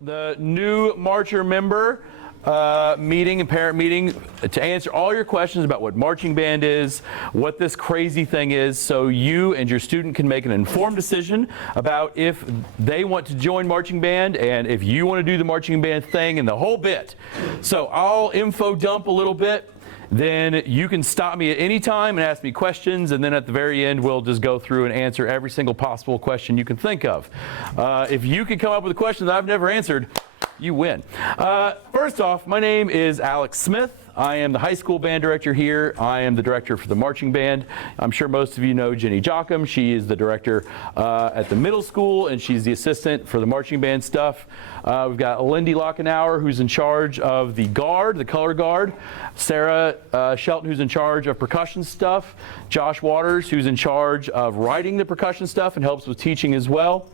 the new marcher member meeting and parent meeting to answer all your questions about what marching band is, what this crazy thing is, so you and your student can make an informed decision about if they want to join marching band and if you want to do the marching band thing and the whole bit. So I'll info dump a little bit. Then you can stop me at any time and ask me questions, and then at the very end we'll just go through and answer every single possible question you can think of. If you can come up with a question that I've never answered, you win. First off, my name is Alex Smith. I am the high school band director here. I am the director for the marching band. I'm sure most of you know Jenny Jockum. She is the director at the middle school, and she's the assistant for the marching band stuff. We've got Lindy Lockenauer, who's in charge of the guard, the color guard. Sarah Shelton, who's in charge of percussion stuff. Josh Waters, who's in charge of writing the percussion stuff and helps with teaching as well.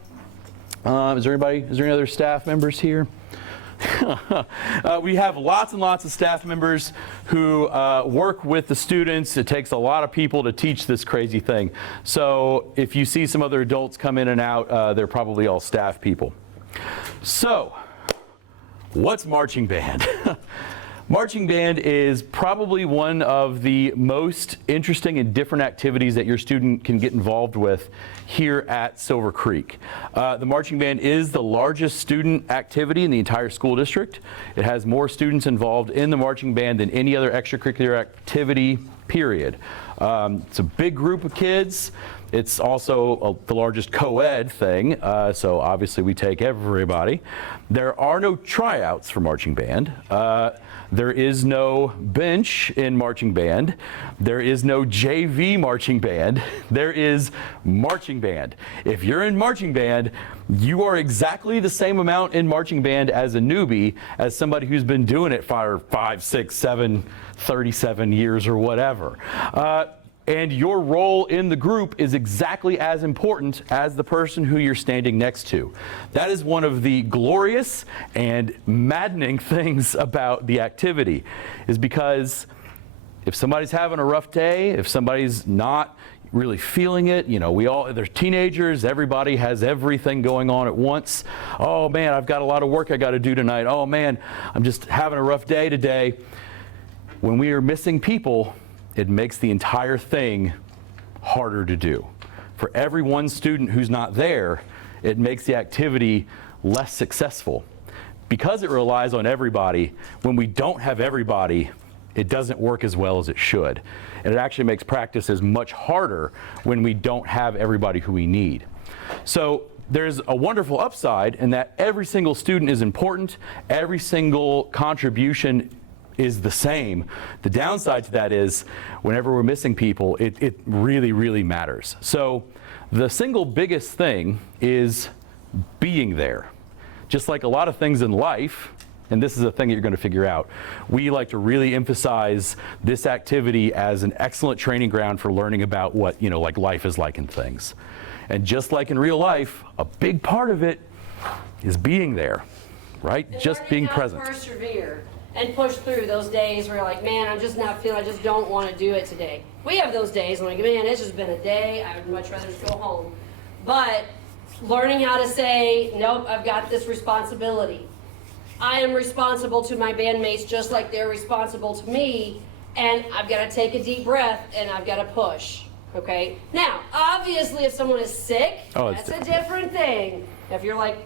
Is there any other staff members here? We have lots and lots of staff members who work with the students. It takes a lot of people to teach this crazy thing. So if you see some other adults come in and out, they're probably all staff people. So, what's marching band? Marching band is probably one of the most interesting and different activities that your student can get involved with here at Silver Creek. The marching band is the largest student activity in the entire school district. It has more students involved in the marching band than any other extracurricular activity, period. It's a big group of kids. It's also the largest co-ed thing, so obviously we take everybody. There are no tryouts for marching band. There is no bench in marching band. There is no JV marching band. There is marching band. If you're in marching band, you are exactly the same amount in marching band as a newbie as somebody who's been doing it for 5, 6, 7, 37 years or whatever. And your role in the group is exactly as important as the person who you're standing next to. That is one of the glorious and maddening things about the activity, is because if somebody's having a rough day, if somebody's not really feeling it, you know, they're teenagers, everybody has everything going on at once. Oh man, I've got a lot of work I got to do tonight. Oh man, I'm just having a rough day today. When we are missing people, it makes the entire thing harder to do. For every one student who's not there, it makes the activity less successful. Because it relies on everybody, when we don't have everybody, it doesn't work as well as it should. And it actually makes practices much harder when we don't have everybody who we need. So there's a wonderful upside in that every single student is important, every single contribution is the same. The downside to that is whenever we're missing people, it really, really matters. So the single biggest thing is being there. Just like a lot of things in life, and this is a thing that you're going to figure out, we like to really emphasize this activity as an excellent training ground for learning about what, you know, like life is like in things. And just like in real life, a big part of it is being there, right? And just being present. Persevere and push through those days where you're like, man, I'm just not feeling, I just don't want to do it today. We have those days, I'm like, man, it's just been a day, I would much rather just go home. But learning how to say, nope, I've got this responsibility. I am responsible to my bandmates just like they're responsible to me, and I've got to take a deep breath and I've got to push, okay? Now, obviously if someone is sick, that's a different thing. If you're like,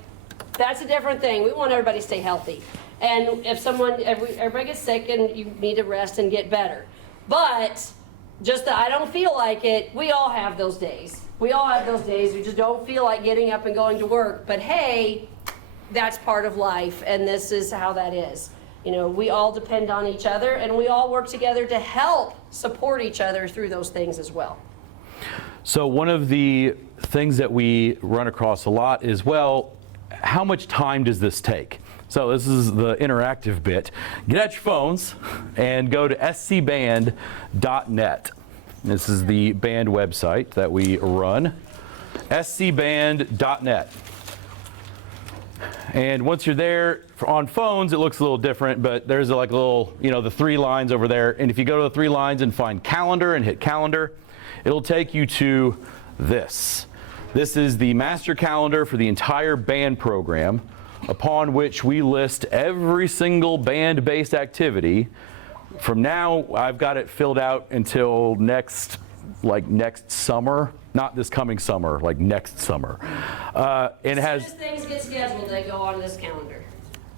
that's a different thing. We want everybody to stay healthy. And if everybody gets sick and you need to rest and get better. But just that I don't feel like it, we all have those days. We all have those days. We just don't feel like getting up and going to work. But hey, that's part of life, and this is how that is. You know, we all depend on each other, and we all work together to help support each other through those things as well. So one of the things that we run across a lot is, well, how much time does this take? So this is the interactive bit. Get out your phones and go to scband.net. This is the band website that we run, scband.net. And once you're there, on phones it looks a little different, but there's like a little, you know, the 3 lines over there. And if you go to the 3 lines and find calendar and hit calendar, it'll take you to this. This is the master calendar for the entire band program. upon which we list every single band-based activity. From now, I've got it filled out until next summer, not this coming summer, like next summer. And it has. As soon as things get scheduled, they go on this calendar.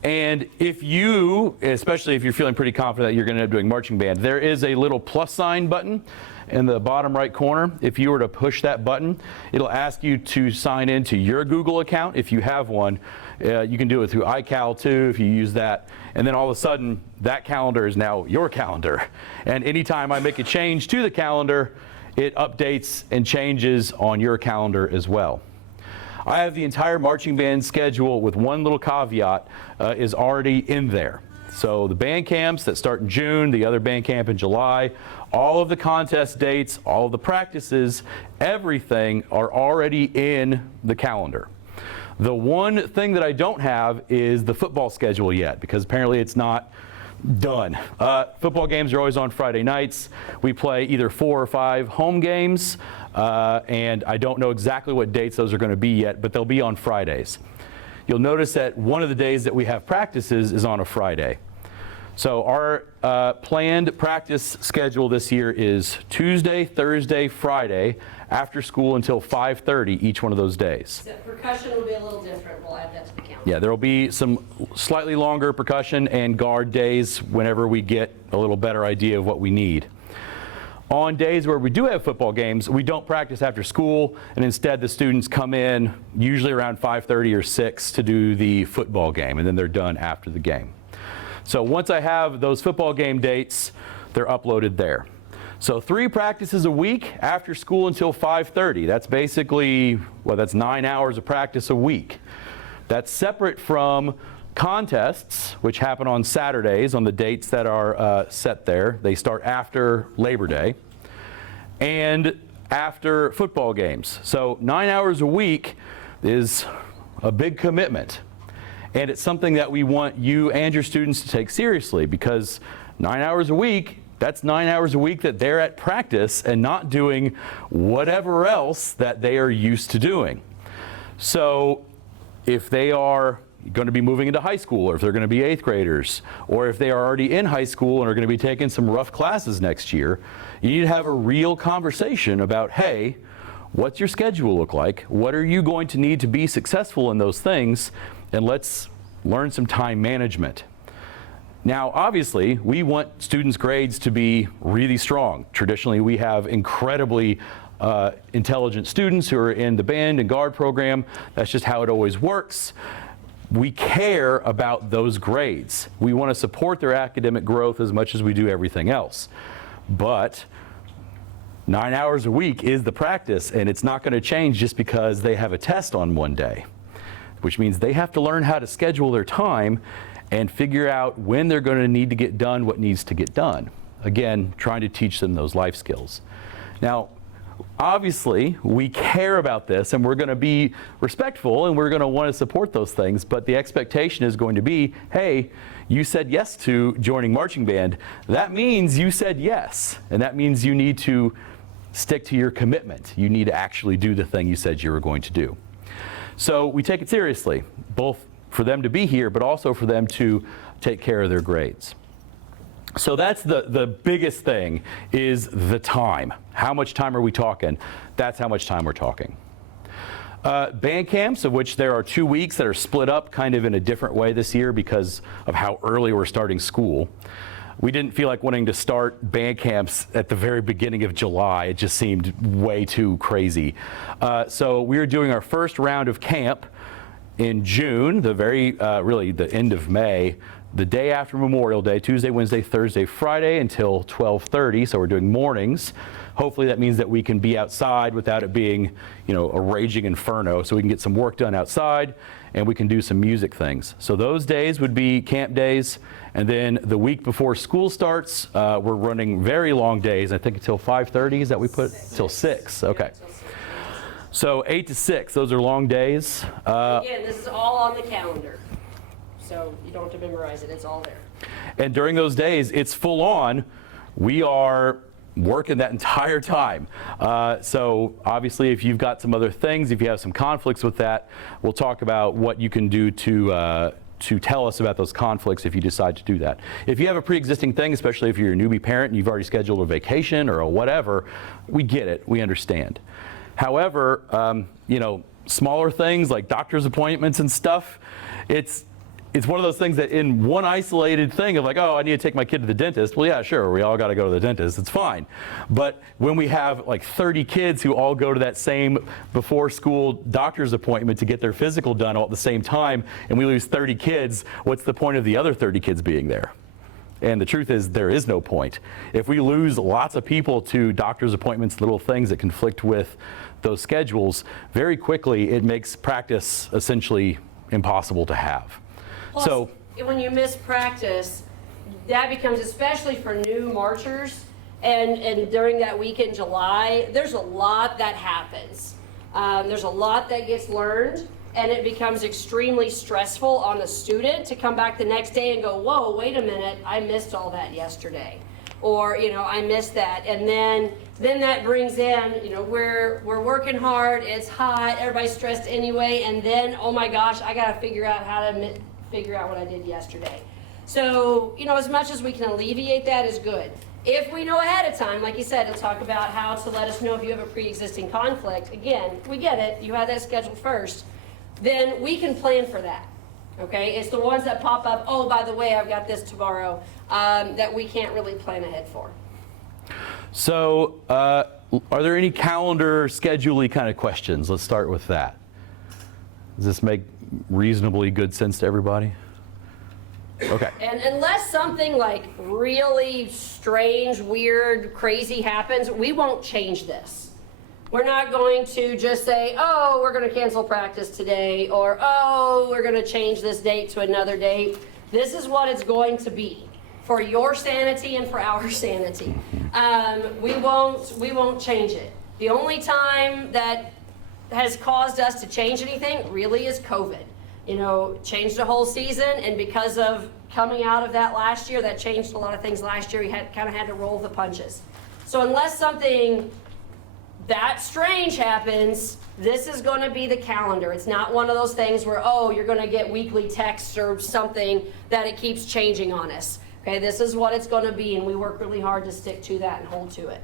And if you, especially if you're feeling pretty confident that you're going to end up doing marching band, there is a little plus sign button in the bottom right corner. If you were to push that button, it'll ask you to sign into your Google account if you have one. You can do it through iCal too if you use that. And then all of a sudden, that calendar is now your calendar. And anytime I make a change to the calendar, it updates and changes on your calendar as well. I have the entire marching band schedule with one little caveat is already in there. So the band camps that start in June, the other band camp in July, all of the contest dates, all of the practices, everything are already in the calendar. The one thing that I don't have is the football schedule yet, because apparently it's not done. Football games are always on Friday nights. We play either 4 or 5 home games, and I don't know exactly what dates those are going to be yet, but they'll be on Fridays. You'll notice that one of the days that we have practices is on a Friday. So our planned practice schedule this year is Tuesday, Thursday, Friday, after school until 5:30 each one of those days. So percussion will be a little different. We'll add that to the calendar. Yeah, there will be some slightly longer percussion and guard days whenever we get a little better idea of what we need. On days where we do have football games, we don't practice after school, and instead the students come in usually around 5:30 or 6 to do the football game, and then they're done after the game. So once I have those football game dates, they're uploaded there. So 3 practices a week after school until 5:30. That's basically, well, that's 9 hours of practice a week. That's separate from contests, which happen on Saturdays on the dates that are set there. They start after Labor Day and after football games. So 9 hours a week is a big commitment. And it's something that we want you and your students to take seriously, because 9 hours a week, that's 9 hours a week that they're at practice and not doing whatever else that they are used to doing. So if they are going to be moving into high school, or if they're going to be 8th graders, or if they are already in high school and are going to be taking some rough classes next year, you need to have a real conversation about, hey, what's your schedule look like? What are you going to need to be successful in those things? And let's learn some time management. Now, obviously, we want students' grades to be really strong. Traditionally, we have incredibly intelligent students who are in the band and guard program. That's just how it always works. We care about those grades. We want to support their academic growth as much as we do everything else. But 9 hours a week is the practice, and it's not going to change just because they have a test on one day, which means they have to learn how to schedule their time and figure out when they're going to need to get done what needs to get done. Again, trying to teach them those life skills. Now, obviously, we care about this, and we're going to be respectful, and we're going to want to support those things, but the expectation is going to be, hey, you said yes to joining marching band. That means you said yes, and that means you need to stick to your commitment. You need to actually do the thing you said you were going to do. So we take it seriously, both for them to be here, but also for them to take care of their grades. So that's the biggest thing, is the time. How much time are we talking? That's how much time we're talking. Band camps, of which there are 2 weeks that are split up kind of in a different way this year because of how early we're starting school. We didn't feel like wanting to start band camps at the very beginning of July. It just seemed way too crazy. So we are doing our first round of camp in June, really the end of May, the day after Memorial Day, Tuesday, Wednesday, Thursday, Friday until 12:30. So we're doing mornings. Hopefully that means that we can be outside without it being, a raging inferno, so we can get some work done outside and we can do some music things. So those days would be camp days. And then the week before school starts, we're running very long days. I think until 5:30 is that we put? Till 6. Okay. So 8 to 6, those are long days. Again, this is all on the calendar. So you don't have to memorize it, it's all there. And during those days, it's full on. We are working that entire time. So obviously if you've got some other things, if you have some conflicts with that, we'll talk about what you can do to tell us about those conflicts if you decide to do that. If you have a pre-existing thing, especially if you're a newbie parent and you've already scheduled a vacation or a whatever, we get it, we understand. However, smaller things like doctor's appointments and stuff, it's one of those things that in one isolated thing of like, oh, I need to take my kid to the dentist. Well, yeah, sure, we all got to go to the dentist. It's fine. But when we have like 30 kids who all go to that same before school doctor's appointment to get their physical done all at the same time, and we lose 30 kids, what's the point of the other 30 kids being there? And the truth is, there is no point. If we lose lots of people to doctor's appointments, little things that conflict with those schedules, very quickly it makes practice essentially impossible to have. Plus, So when you miss practice, that becomes, especially for new marchers, and during that week in July, there's a lot that happens. There's a lot that gets learned, and it becomes extremely stressful on the student to come back the next day and go, whoa, wait a minute, I missed all that yesterday. Or, I missed that. And then that brings in, we're working hard, it's hot, everybody's stressed anyway, and then, oh my gosh, I gotta figure out how to figure out what I did yesterday. So, as much as we can alleviate that is good. If we know ahead of time, like you said, it'll talk about how to let us know if you have a pre-existing conflict. Again, we get it, you had that scheduled first. Then we can plan for that, okay? It's the ones that pop up, oh, by the way, I've got this tomorrow, that we can't really plan ahead for. So, are there any calendar, schedule-y kind of questions? Let's start with that. Does this make reasonably good sense to everybody? Okay. And unless something like really strange, weird, crazy happens, we won't change this. We're not going to just say, oh, we're going to cancel practice today, or oh, we're going to change this date to another date. This is what it's going to be for your sanity and for our sanity. We won't change it. The only time that has caused us to change anything really is COVID. Changed the whole season, and because of coming out of that last year, that changed a lot of things last year. We kind of had to roll the punches. So unless something that strange happens, this is going to be the calendar. It's not one of those things where, oh, you're going to get weekly texts or something that it keeps changing on us. Okay, this is what it's going to be, and we work really hard to stick to that and hold to it.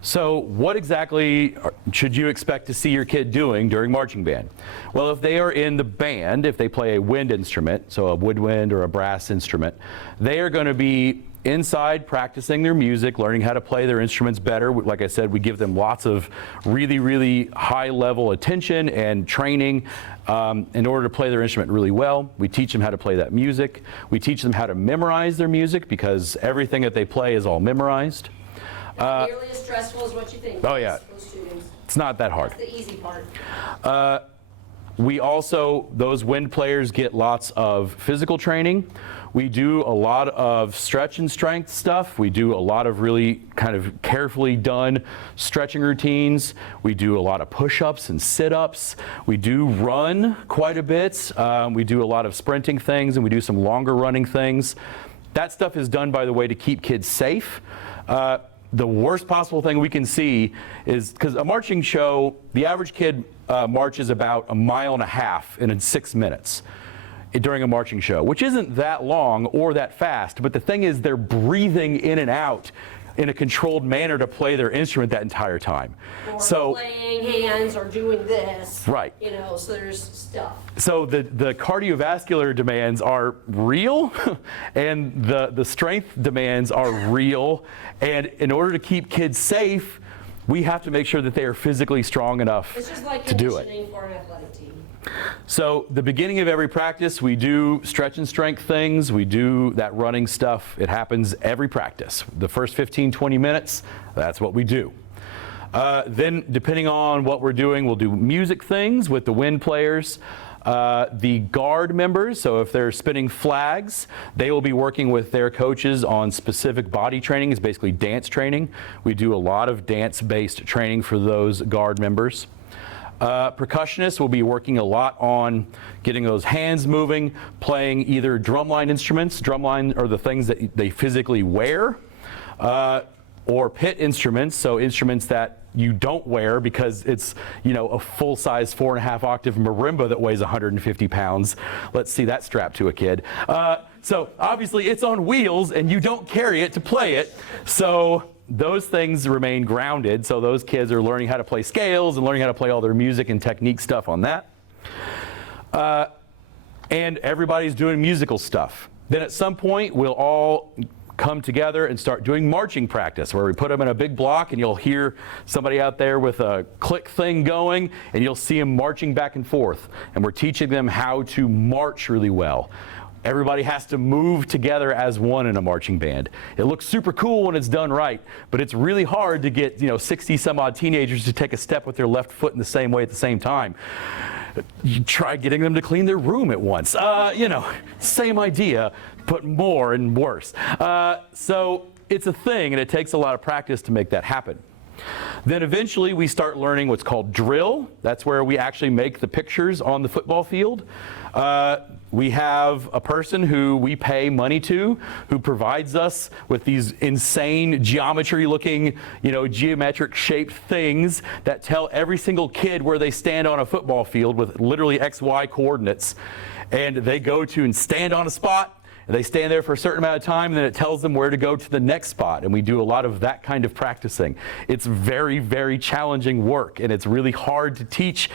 So what exactly should you expect to see your kid doing during marching band? Well, if they are in the band, if they play a wind instrument, so a woodwind or a brass instrument, they are going to be inside practicing their music, learning how to play their instruments better. Like I said, we give them lots of really, really high level attention and training in order to play their instrument really well. We teach them how to play that music. We teach them how to memorize their music because everything that they play is all memorized. Not nearly as stressful as what you think. Oh yeah, it's not that hard. That's the easy part. We also, those wind players get lots of physical training. We do a lot of stretch and strength stuff. We do a lot of really kind of carefully done stretching routines. We do a lot of push-ups and sit-ups. We do run quite a bit. We do a lot of sprinting things, and we do some longer running things. That stuff is done, by the way, to keep kids safe. The worst possible thing we can see is, because a marching show, the average kid marches about 1.5 miles in 6 minutes during a marching show, which isn't that long or that fast, but the thing is they're breathing in and out in a controlled manner to play their instrument that entire time. Or playing hands or doing this. Right. So there's stuff. So the cardiovascular demands are real and the strength demands are real. And in order to keep kids safe, we have to make sure that they are physically strong enough It's just like to do it. conditioning for an athletic team. So the beginning of every practice, we do stretch and strength things. We do that running stuff. It happens every practice. The first 15, 20 minutes, that's what we do. Then depending on what we're doing, we'll do music things with the wind players. The guard members, so if they're spinning flags, they will be working with their coaches on specific body training. It's basically dance training. We do a lot of dance-based training for those guard members. Percussionists will be working a lot on getting those hands moving, playing either drumline instruments. Drumline are the things that they physically wear, or pit instruments, so instruments that you don't wear because it's, a full-size 4.5 octave marimba that weighs 150 pounds. Let's see that strapped to a kid. So obviously it's on wheels and you don't carry it to play it. So those things remain grounded. So those kids are learning how to play scales and learning how to play all their music and technique stuff on that. And everybody's doing musical stuff. Then at some point we'll all come together and start doing marching practice, where we put them in a big block and you'll hear somebody out there with a click thing going and you'll see them marching back and forth. And we're teaching them how to march really well. Everybody has to move together as one in a marching band. It looks super cool when it's done right, but it's really hard to get 60 some odd teenagers to take a step with their left foot in the same way at the same time. You try getting them to clean their room at once. Same idea, but more and worse. So it's a thing, and it takes a lot of practice to make that happen. Then eventually we start learning what's called drill. That's where we actually make the pictures on the football field. We have a person who we pay money to, who provides us with these insane geometry-looking, geometric shaped things that tell every single kid where they stand on a football field with literally XY coordinates. And they go to and stand on a spot, and they stand there for a certain amount of time, and then it tells them where to go to the next spot. And we do a lot of that kind of practicing. It's very, very challenging work, and it's really hard to teach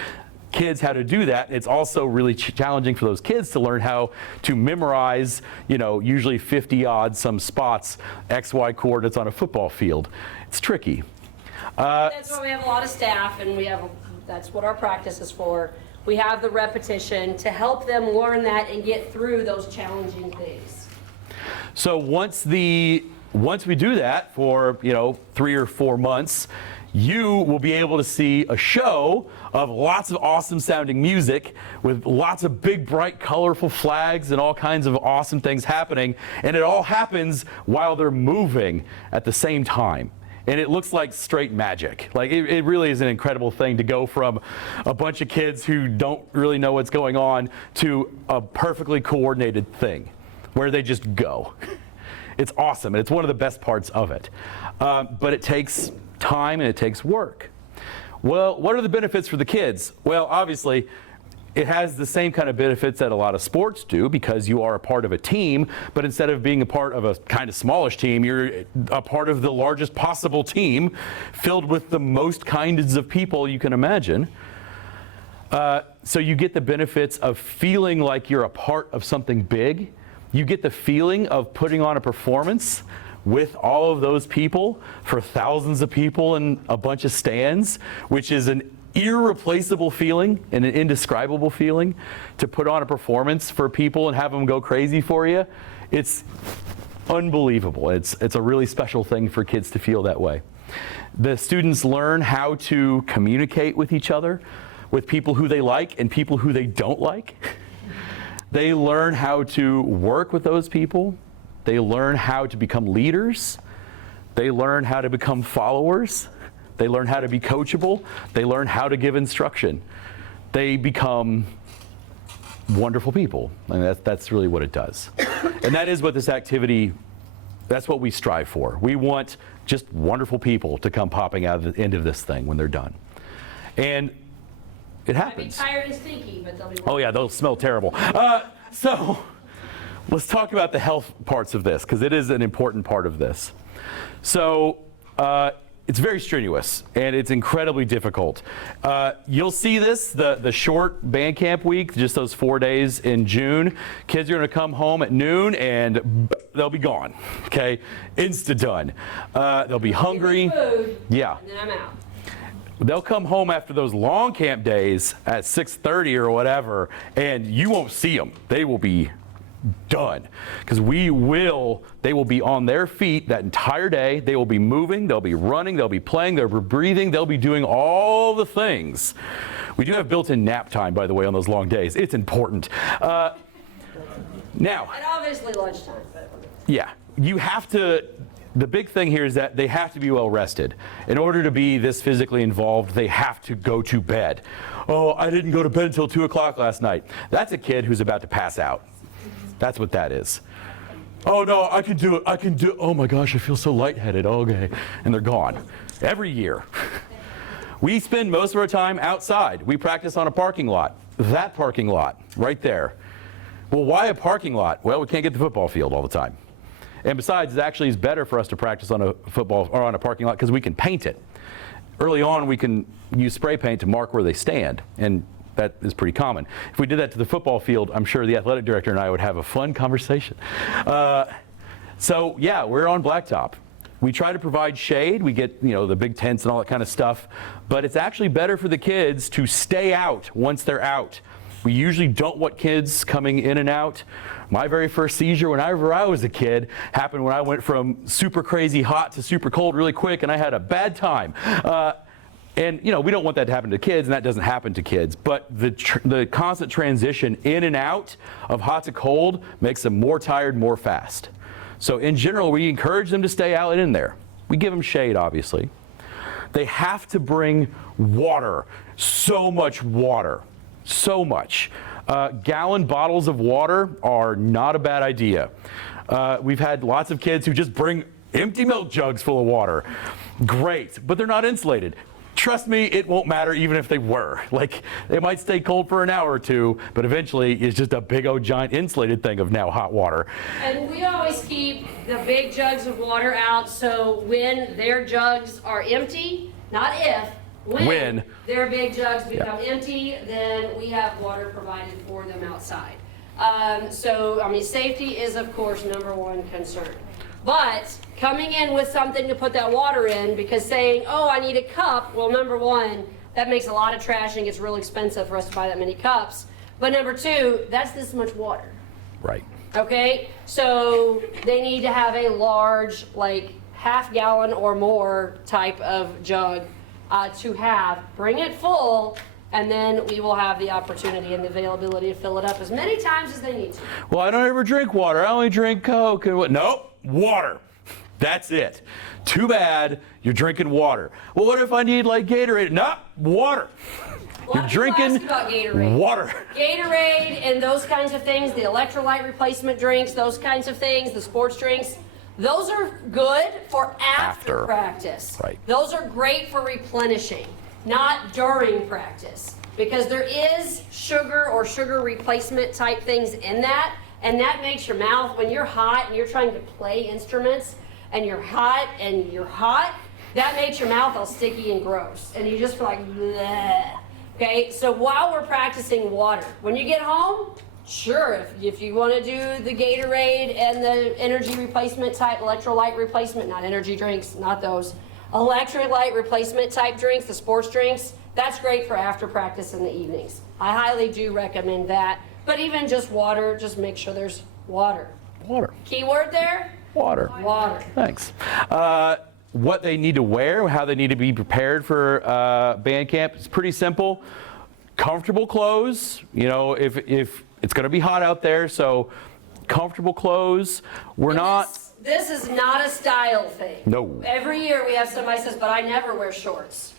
kids how to do that. It's also really challenging for those kids to learn how to memorize, usually 50 odd some spots, XY coordinates on a football field. It's tricky. That's why we have a lot of staff, and that's what our practice is for. We have the repetition to help them learn that and get through those challenging things. So once we do that for 3 or 4 months, you will be able to see a show of lots of awesome sounding music with lots of big, bright, colorful flags and all kinds of awesome things happening. And it all happens while they're moving at the same time. And it looks like straight magic. Like it really is an incredible thing to go from a bunch of kids who don't really know what's going on to a perfectly coordinated thing where they just go. It's awesome, and it's one of the best parts of it. But it takes time and it takes work. Well, what are the benefits for the kids? Well, obviously, it has the same kind of benefits that a lot of sports do, because you are a part of a team, but instead of being a part of a kind of smallish team, you're a part of the largest possible team filled with the most kinds of people you can imagine. So you get the benefits of feeling like you're a part of something big. You get the feeling of putting on a performance with all of those people for thousands of people in a bunch of stands, which is an irreplaceable feeling and an indescribable feeling to put on a performance for people and have them go crazy for you. It's unbelievable. It's a really special thing for kids to feel that way. The students learn how to communicate with each other, with people who they like and people who they don't like. They learn how to work with those people. They learn how to become leaders. They learn how to become followers. They learn how to be coachable. They learn how to give instruction. They become wonderful people. And that's really what it does. And that is what this activity, that's what we strive for. We want just wonderful people to come popping out of the end of this thing when they're done. And it happens. Might be tired and stinky, but they'll be Oh yeah, they'll smell terrible. So let's talk about the health parts of this, because it is an important part of this. So it's very strenuous, and it's incredibly difficult. You'll see this, the short band camp week, just those 4 days in June. Kids are going to come home at noon, and they'll be gone, okay? Insta-done. They'll be hungry. Food, yeah. and then I'm out. They'll come home after those long camp days at 6:30 or whatever, and you won't see them. They will be done, because they will be on their feet that entire day. They will be moving, they'll be running, they'll be playing, they'll be breathing, they'll be doing all the things. We do have built-in nap time, by the way, on those long days. It's important. Now, And obviously lunchtime. But yeah, you have to. The big thing here is that they have to be well rested. In order to be this physically involved, they have to go to bed. Oh, I didn't go to bed until 2 o'clock last night. That's a kid who's about to pass out. That's what that is. Oh no, I can do it. Oh my gosh, I feel so lightheaded. Okay. And they're gone. Every year. We spend most of our time outside. We practice on a parking lot. That parking lot, right there. Well, why a parking lot? Well, we can't get the football field all the time. And besides, it actually is better for us to practice on a football or on a parking lot because we can paint it. Early on, we can use spray paint to mark where they stand, and that is pretty common. If we did that to the football field, I'm sure the athletic director and I would have a fun conversation. So yeah, we're on blacktop. We try to provide shade. We get, the big tents and all that kind of stuff, but it's actually better for the kids to stay out once they're out. We usually don't want kids coming in and out. My very first seizure whenever I was a kid happened when I went from super crazy hot to super cold really quick, and I had a bad time. And we don't want that to happen to kids, and that doesn't happen to kids. But the constant transition in and out of hot to cold makes them more tired more fast. So in general, we encourage them to stay out and in there. We give them shade, obviously. They have to bring water, so much water, so much. Gallon bottles of water are not a bad idea. We've had lots of kids who just bring empty milk jugs full of water. Great, but they're not insulated. Trust me, it won't matter even if they were. They might stay cold for an hour or two, but eventually it's just a big old giant insulated thing of now hot water. And we always keep the big jugs of water out, so when their jugs are empty, not if, when their big jugs become empty, then we have water provided for them outside. Safety is, of course, number one concern. But coming in with something to put that water in, because saying, oh, I need a cup, well, number one, that makes a lot of trash and gets real expensive for us to buy that many cups. But number two, that's this much water. Right. Okay? So they need to have a large, half-gallon or more type of jug to have. Bring it full, and then we will have the opportunity and the availability to fill it up as many times as they need to. Well, I don't ever drink water. I only drink Coke. And nope, water. That's it. Too bad you're drinking water. Well, what if I need Gatorade? No, water. You're drinking water. Gatorade and those kinds of things, the electrolyte replacement drinks, those kinds of things, the sports drinks, those are good for after practice. Right. Those are great for replenishing, not during practice, because there is sugar or sugar replacement type things in that, and that makes your mouth, when you're hot and you're trying to play instruments and you're hot, that makes your mouth all sticky and gross, and you just feel like bleh. Okay, so while we're practicing water, when you get home, sure, if you want to do the Gatorade and the energy replacement type, electrolyte replacement, not energy drinks, not those, electrolyte replacement type drinks, the sports drinks, that's great for after practice in the evenings. I highly do recommend that. But even just water, just make sure there's water. Water. Key word there? Water. Water. Thanks. What they need to wear, how they need to be prepared for band camp, it's pretty simple. Comfortable clothes, if it's going to be hot out there, so comfortable clothes. This is not a style thing. No. Every year we have somebody says, but I never wear shorts.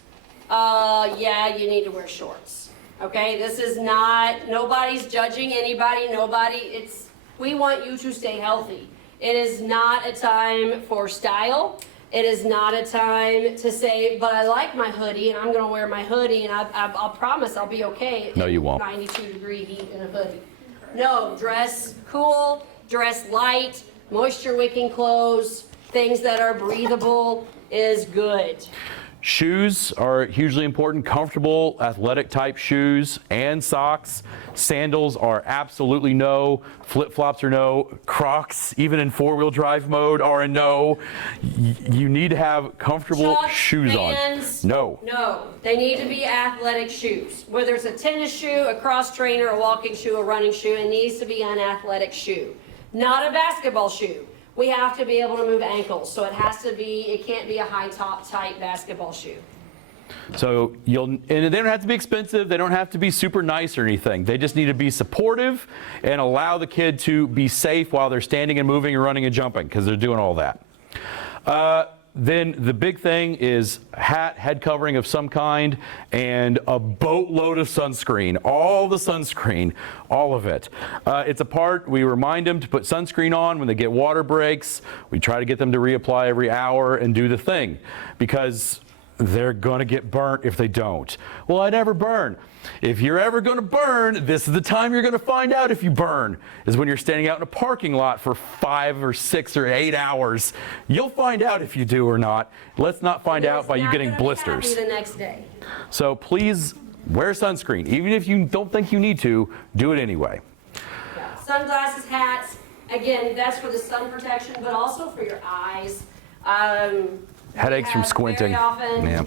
Yeah, you need to wear shorts. Okay, this is not, nobody's judging anybody, we want you to stay healthy. It is not a time for style. It is not a time to say, but I like my hoodie and I'm going to wear my hoodie and I'll promise I'll be okay. No, you won't. 92-degree heat in a hoodie. No, dress cool, dress light, moisture wicking clothes, things that are breathable is good. Shoes are hugely important. Comfortable, athletic type shoes and socks. Sandals are absolutely no. Flip-flops are no. Crocs, even in four-wheel drive mode, are a no. You need to have comfortable shoes Vans, on. No. No, they need to be athletic shoes. Whether it's a tennis shoe, a cross trainer, a walking shoe, a running shoe, it needs to be an athletic shoe. Not a basketball shoe. We have to be able to move ankles, so it can't be a high top tight basketball shoe. So and they don't have to be expensive, they don't have to be super nice or anything. They just need to be supportive and allow the kid to be safe while they're standing and moving and running and jumping, because they're doing all that. Then the big thing is hat, head covering of some kind, and a boatload of sunscreen. All the sunscreen, all of it. It's a part, we remind them to put sunscreen on when they get water breaks. We try to get them to reapply every hour and do the thing, because they're going to get burnt if they don't. Well, I never burn. If you're ever going to burn, this is the time you're going to find out if you burn, is when you're standing out in a parking lot for 5 or 6 or 8 hours. You'll find out if you do or not. Let's not find out by you getting blisters. The next day. So please wear sunscreen. Even if you don't think you need to, do it anyway. Yeah. Sunglasses, hats. Again, that's for the sun protection, but also for your eyes. Headaches from squinting. Very often, Yeah.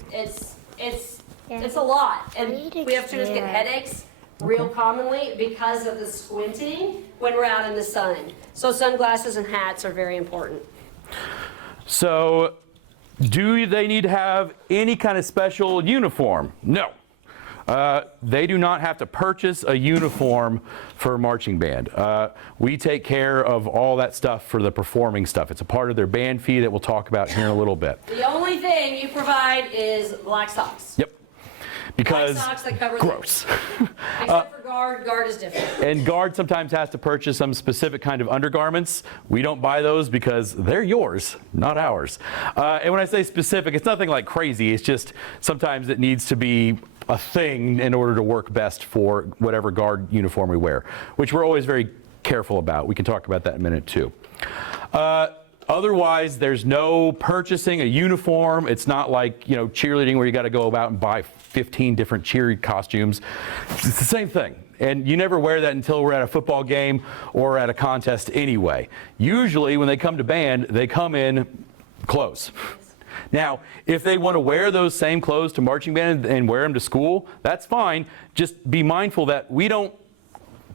it's a lot, and we have students get headaches real commonly because of the squinting when we're out in the sun. So sunglasses and hats are very important. So, do they need to have any kind of special uniform? No. They do not have to purchase a uniform for marching band. We take care of all that stuff for the performing stuff. It's a part of their band fee that we'll talk about here in a little bit. The only thing you provide is black socks. Yep. Because black socks that cover gross. Except for guard. Guard is different. And guard sometimes has to purchase some specific kind of undergarments. We don't buy those because they're yours, not ours. And when I say specific, it's nothing like crazy. It's just sometimes it needs to be a thing in order to work best for whatever guard uniform we wear, which we're always very careful about. We can talk about that in a minute too. Otherwise, there's no purchasing a uniform. It's not like, cheerleading where you got to go out and buy 15 different cheer costumes. It's the same thing. And you never wear that until we're at a football game or at a contest anyway. Usually when they come to band, they come in clothes. Now, if they want to wear those same clothes to marching band and wear them to school, that's fine. Just be mindful that we don't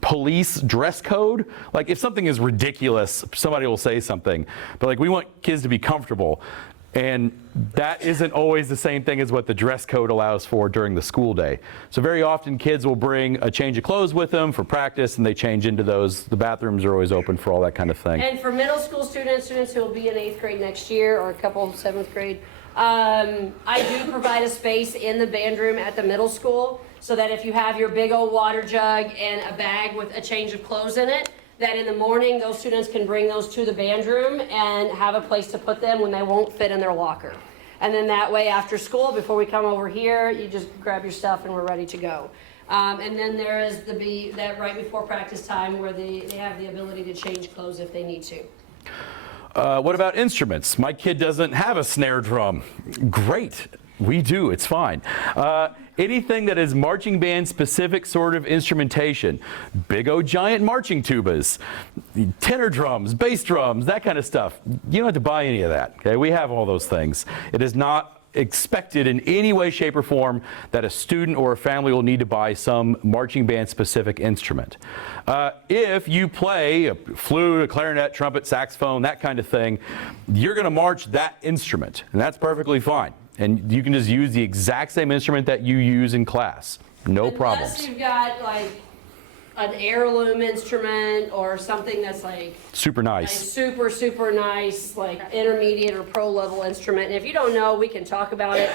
police dress code. Like if something is ridiculous, somebody will say something. But like we want kids to be comfortable. And that isn't always the same thing as what the dress code allows for during the school day. So very often kids will bring a change of clothes with them for practice and they change into those. The bathrooms are always open for all that kind of thing. And for middle school students who will be in 8th grade next year or a couple 7th grade, I do provide a space in the band room at the middle school so that if you have your big old water jug and a bag with a change of clothes in it, that in the morning those students can bring those to the band room and have a place to put them when they won't fit in their locker. And then that way after school, before we come over here, you just grab your stuff and we're ready to go. And then there is that right before practice time where they have the ability to change clothes if they need to. What about instruments? My kid doesn't have a snare drum. Great. We do. It's fine. Anything that is marching band specific sort of instrumentation, big old giant marching tubas, tenor drums, bass drums, that kind of stuff. You don't have to buy any of that. Okay, we have all those things. It is not expected in any way, shape, or form that a student or a family will need to buy some marching band specific instrument. If you play a flute, a clarinet, trumpet, saxophone, that kind of thing, you're going to march that instrument, and that's perfectly fine. And you can just use the exact same instrument that you use in class. No problems. Unless you've got like an heirloom instrument or something that's like super nice. Super, super nice, like intermediate or pro level instrument. And if you don't know, we can talk about it.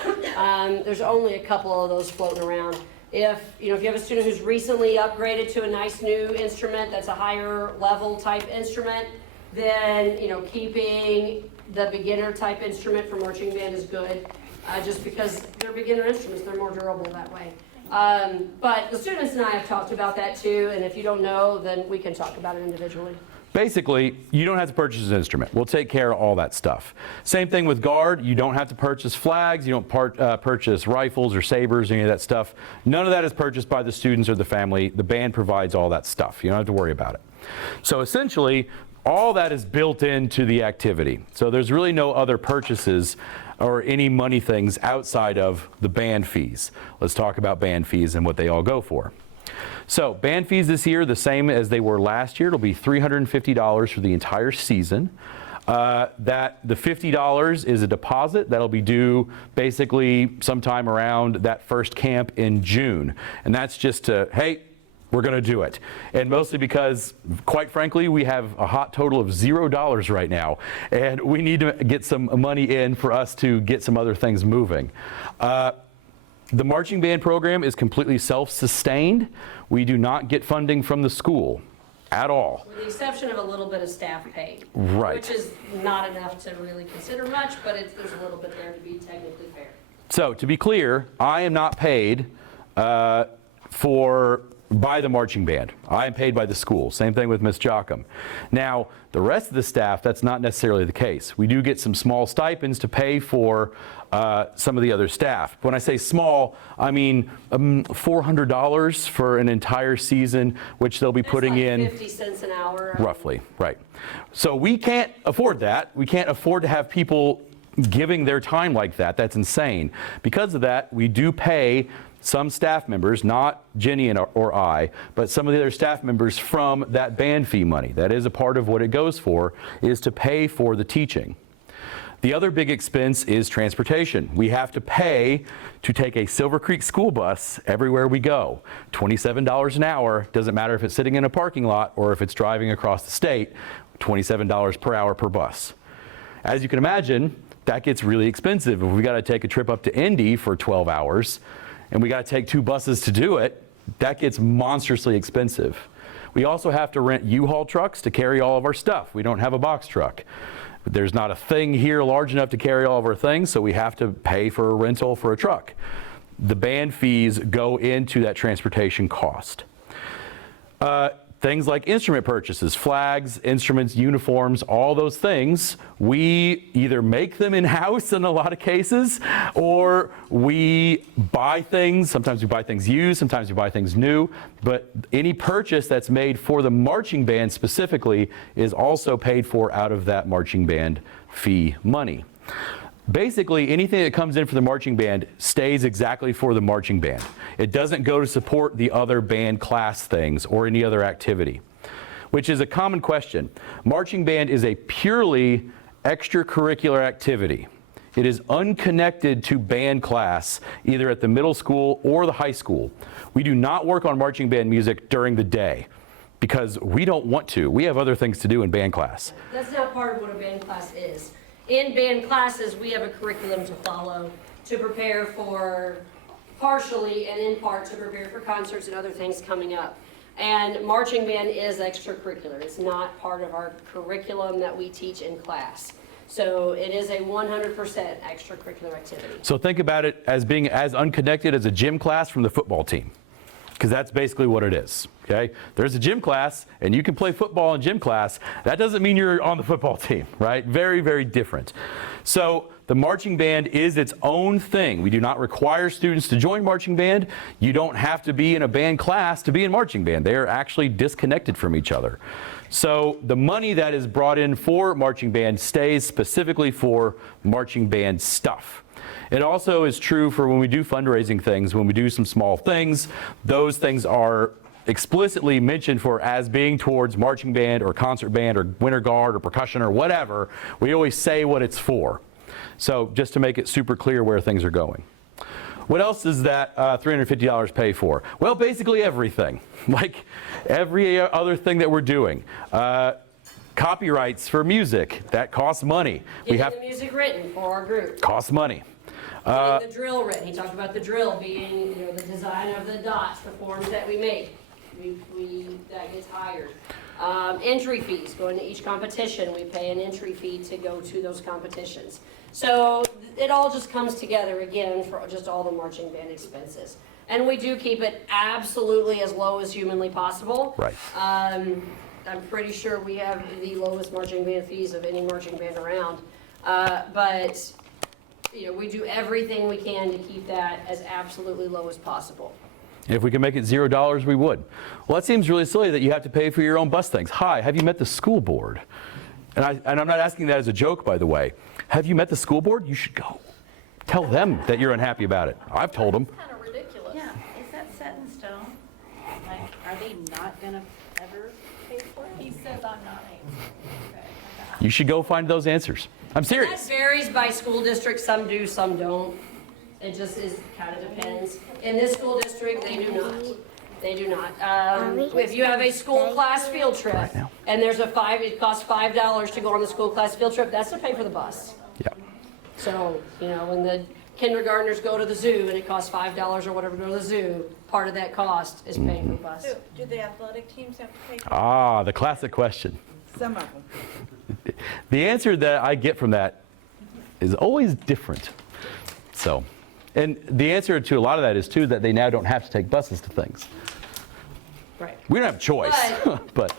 There's only a couple of those floating around. If you have a student who's recently upgraded to a nice new instrument that's a higher level type instrument, then keeping the beginner type instrument for marching band is good. Just because they're beginner instruments, they're more durable that way. But the students and I have talked about that too, and if you don't know, then we can talk about it individually. Basically, you don't have to purchase an instrument. We'll take care of all that stuff. Same thing with guard. You don't have to purchase flags. You don't purchase rifles or sabers, any of that stuff. None of that is purchased by the students or the family. The band provides all that stuff. You don't have to worry about it. So essentially, all that is built into the activity. So there's really no other purchases or any money things outside of the band fees. Let's talk about band fees and what they all go for. So band fees this year, the same as they were last year. It'll be $350 for the entire season. The $50 is a deposit that'll be due basically sometime around that first camp in June. And that's just to, hey, we're going to do it. And mostly because, quite frankly, we have a hot total of $0 right now, and we need to get some money in for us to get some other things moving. The marching band program is completely self-sustained. We do not get funding from the school at all. With the exception of a little bit of staff pay. Right. Which is not enough to really consider much, but there's a little bit there to be technically fair. So to be clear, I am not paid by the marching band. I am paid by the school. Same thing with Ms. Jockum. Now, the rest of the staff, that's not necessarily the case. We do get some small stipends to pay for some of the other staff. When I say small, I mean $400 for an entire season, which they'll be putting like in 50 cents an hour. roughly, right. So we can't afford that. We can't afford to have people giving their time like that. That's insane. Because of that, we do pay some staff members, not Jenny or I, but some of the other staff members from that band fee money. That is a part of what it goes for, is to pay for the teaching. The other big expense is transportation. We have to pay to take a Silver Creek school bus everywhere we go. $27 an hour, doesn't matter if it's sitting in a parking lot or if it's driving across the state, $27 per hour per bus. As you can imagine, that gets really expensive. If we got to take a trip up to Indy for 12 hours, and we got to take 2 buses to do it, that gets monstrously expensive. We also have to rent U-Haul trucks to carry all of our stuff. We don't have a box truck. There's not a thing here large enough to carry all of our things, so we have to pay for a rental for a truck. The band fees go into that transportation cost. Things like instrument purchases, flags, instruments, uniforms, all those things, we either make them in-house in a lot of cases, or we buy things. Sometimes we buy things used, sometimes we buy things new, but any purchase that's made for the marching band specifically is also paid for out of that marching band fee money. Basically, anything that comes in for the marching band stays exactly for the marching band. It doesn't go to support the other band class things or any other activity, which is a common question. Marching band is a purely extracurricular activity. It is unconnected to band class, either at the middle school or the high school. We do not work on marching band music during the day because we don't want to. We have other things to do in band class. That's not part of what a band class is. In band classes, we have a curriculum to follow to prepare for, partially and in part, to prepare for concerts and other things coming up. And marching band is extracurricular. It's not part of our curriculum that we teach in class. So it is a 100% extracurricular activity. So think about it as being as unconnected as a gym class from the football team, because that's basically what it is. Okay? There's a gym class, and you can play football in gym class. That doesn't mean you're on the football team, right? Very, very different. So the marching band is its own thing. We do not require students to join marching band. You don't have to be in a band class to be in marching band. They are actually disconnected from each other. So the money that is brought in for marching band stays specifically for marching band stuff. It also is true for when we do fundraising things, when we do some small things, those things are explicitly mentioned for as being towards marching band or concert band or winter guard or percussion or whatever. We always say what it's for. So just to make it super clear where things are going. What else does that $350 pay for? Well, basically everything, like every other thing that we're doing. Copyrights for music, that costs money. Getting the music written for our group. Costs money. Getting the drill written. He talked about the drill being, the design of the dots, the forms that we make. That gets hired. Entry fees, going to each competition, we pay an entry fee to go to those competitions. So it all just comes together again for just all the marching band expenses. And we do keep it absolutely as low as humanly possible. Right. I'm pretty sure we have the lowest marching band fees of any marching band around. But we do everything we can to keep that as absolutely low as possible. If we can make it $0, we would. Well, that seems really silly that you have to pay for your own bus things. Hi, have you met the school board? And I'm not asking that as a joke, by the way. Have you met the school board? You should go. Tell them that you're unhappy about it. I've told them. That's kind of ridiculous. Yeah, is that set in stone? Like, are they not gonna ever pay for it? He says I'm not able. You should go find those answers. I'm serious. That varies by school district. Some do, some don't. It just kind of depends. In this school district, they do not. They do not. If you have a school class field trip, and there's it costs $5 to go on the school class field trip, that's to pay for the bus. Yeah. So, when the kindergartners go to the zoo and it costs $5 or whatever to go to the zoo, part of that cost is paying for the bus. So, do the athletic teams have to pay for Ah, the classic question. Some of them. The answer that I get from that is always different. So, and the answer to a lot of that is too that they now don't have to take buses to things. Right. We don't have a choice, but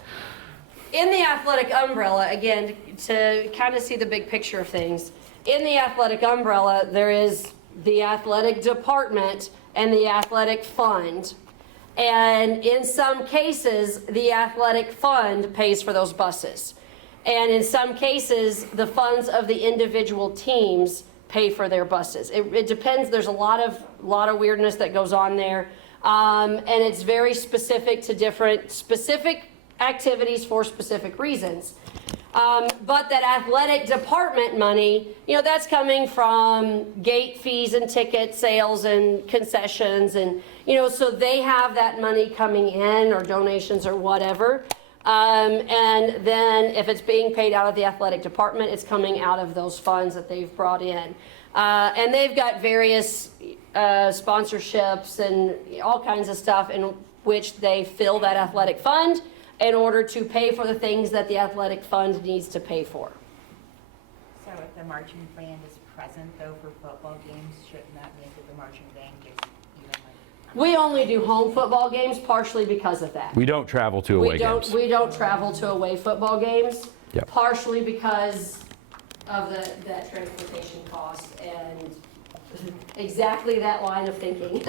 In the athletic umbrella, again, to kind of see the big picture of things, in the athletic umbrella, there is the athletic department and the athletic fund. And in some cases, the athletic fund pays for those buses. And in some cases, the funds of the individual teams pay for their buses. It depends. There's a lot of weirdness that goes on there. And it's very specific to different specific activities for specific reasons. But that athletic department money, that's coming from gate fees and ticket sales and concessions. And, so they have that money coming in or donations or whatever. And then if it's being paid out of the athletic department, it's coming out of those funds that they've brought in. And they've got various sponsorships and all kinds of stuff in which they fill that athletic fund in order to pay for the things that the athletic fund needs to pay for. So if the marching band is present though for football games, shouldn't that mean that the marching band gets even like? We only do home football games partially because of that. we don't travel to away games. We don't travel to away football games, Yep. partially because of that transportation cost and exactly that line of thinking.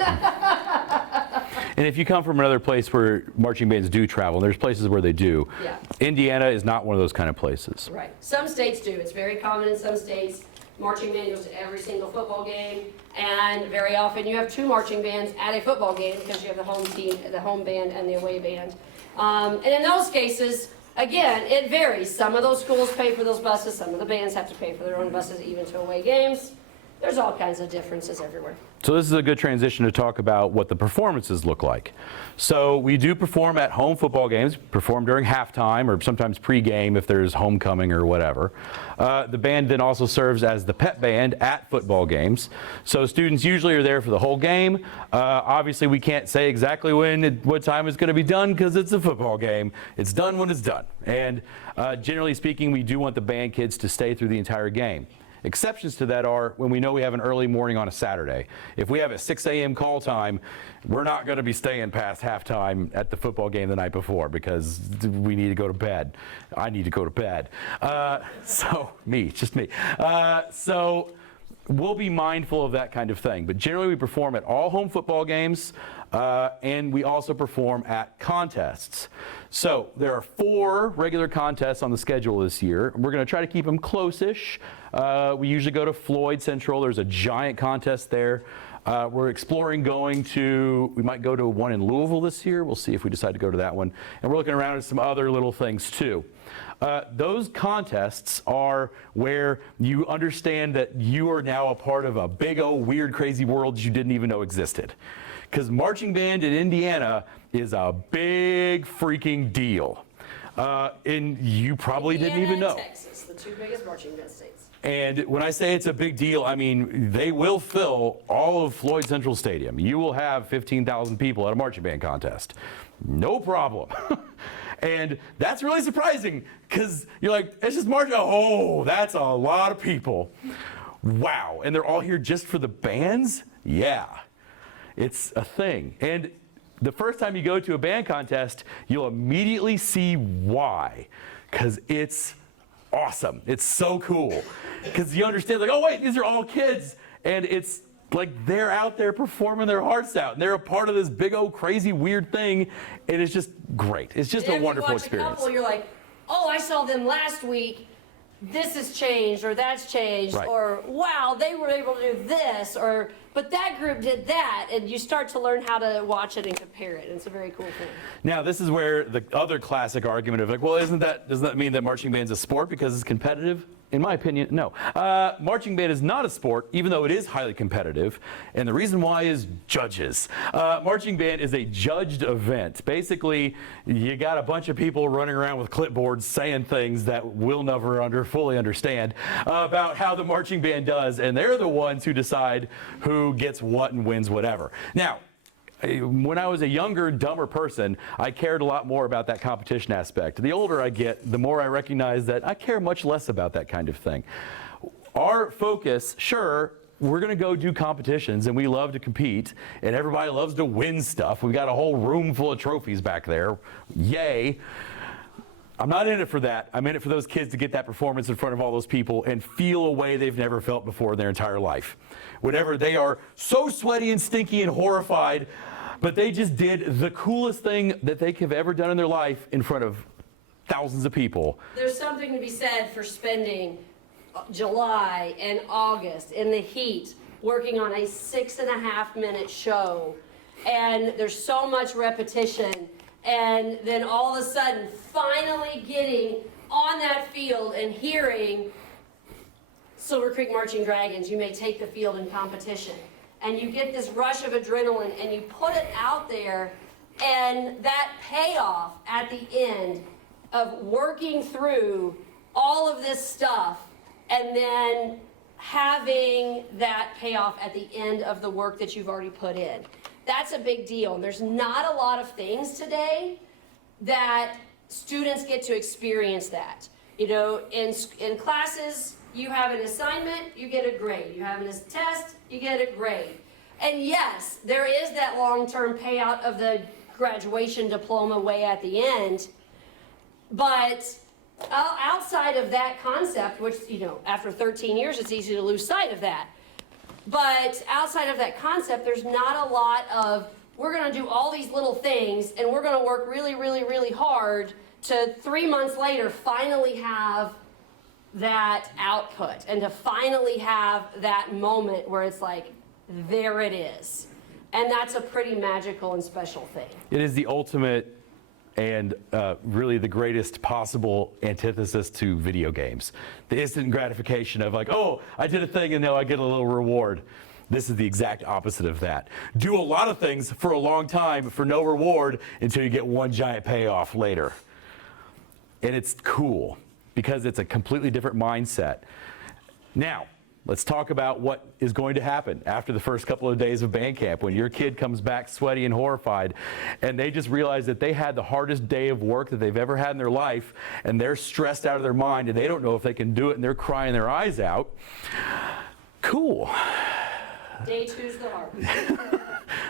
And if you come from another place where marching bands do travel, and there's places where they do, Yeah. Indiana is not one of those kind of places. Right. Some states do. It's very common in some states. Marching band goes to every single football game, and very often you have two marching bands at a football game because you have the home team, the home band, and the away band. And in those cases, again, it varies. Some of those schools pay for those buses. Some of the bands have to pay for their own buses, even to away games. There's all kinds of differences everywhere. So this is a good transition to talk about what the performances look like. So we do perform at home football games, perform during halftime or sometimes pregame if there's homecoming or whatever. The band then also serves as the pep band at football games. So students usually are there for the whole game. Obviously we can't say exactly what time it's going to be done because it's a football game. It's done when it's done. And generally speaking, we do want the band kids to stay through the entire game. Exceptions to that are when we know we have an early morning on a Saturday. If we have a 6 a.m. call time, we're not going to be staying past halftime at the football game the night before because we need to go to bed. I need to go to bed. Just me. So we'll be mindful of that kind of thing. But generally we perform at all home football games and we also perform at contests. So there are 4 regular contests on the schedule this year. We're going to try to keep them close-ish. We usually go to Floyd Central. There's a giant contest there. We're exploring we might go to one in Louisville this year. We'll see if we decide to go to that one. And we're looking around at some other little things too. Those contests are where you understand that you are now a part of a big old weird crazy world you didn't even know existed. Because marching band in Indiana is a big freaking deal. And you probably didn't even know. Indiana and Texas, the 2 biggest marching band states. And when I say it's a big deal, I mean they will fill all of Floyd Central Stadium. You will have 15,000 people at a marching band contest. No problem. And that's really surprising because you're like, it's just marching. Oh, that's a lot of people. Wow. And they're all here just for the bands? Yeah. It's a thing. And the first time you go to a band contest, you'll immediately see why. Because it's awesome. It's so cool. Because you understand, like, oh, wait, these are all kids. And it's like they're out there performing their hearts out. And they're a part of this big old crazy weird thing. And it's just great. It's just a wonderful experience. If you watch a couple, you're like, oh, I saw them last week. This has changed or that's changed. Right. Or, wow, they were able to do this. Or, but that group did that. And you start to learn how to watch it and compare it. And it's a very cool thing. Now, this is where the other classic argument of like, well, doesn't that mean that marching band's a sport because it's competitive? In my opinion, no. Marching band is not a sport, even though it is highly competitive. And the reason why is judges. Marching band is a judged event. Basically, you got a bunch of people running around with clipboards saying things that we'll never fully understand about how the marching band does. And they're the ones who decide who gets what and wins whatever. Now, when I was a younger, dumber person, I cared a lot more about that competition aspect. The older I get, the more I recognize that I care much less about that kind of thing. Our focus, sure, we're going to go do competitions, and we love to compete, and everybody loves to win stuff. We've got a whole room full of trophies back there. Yay. I'm not in it for that. I'm in it for those kids to get that performance in front of all those people and feel a way they've never felt before in their entire life. Whenever they are so sweaty and stinky and horrified, but they just did the coolest thing that they have ever done in their life in front of thousands of people. There's something to be said for spending July and August in the heat working on a 6.5-minute show, and there's so much repetition, and then all of a sudden finally getting on that field and hearing Silver Creek Marching Dragons, you may take the field in competition. And you get this rush of adrenaline and you put it out there, and that payoff at the end of working through all of this stuff and then having that payoff at the end of the work that you've already put in. That's a big deal. And there's not a lot of things today that students get to experience that. You know, in classes, you have an assignment, you get a grade. You have a test, you get a grade. And yes, there is that long-term payout of the graduation diploma way at the end. But outside of that concept, which, you know, after 13 years, it's easy to lose sight of that. But outside of that concept, there's not a lot of, we're going to do all these little things, and we're going to work really, really, really hard to 3 months later finally have that output and to finally have that moment where it's like, there it is. And that's a pretty magical and special thing. It is the ultimate and really the greatest possible antithesis to video games. The instant gratification of like, oh, I did a thing and now I get a little reward. This is the exact opposite of that. Do a lot of things for a long time for no reward until you get one giant payoff later. And it's cool because it's a completely different mindset. Now, let's talk about what is going to happen after the first couple of days of band camp when your kid comes back sweaty and horrified and they just realize that they had the hardest day of work that they've ever had in their life and they're stressed out of their mind and they don't know if they can do it and they're crying their eyes out. Cool. Day 2's the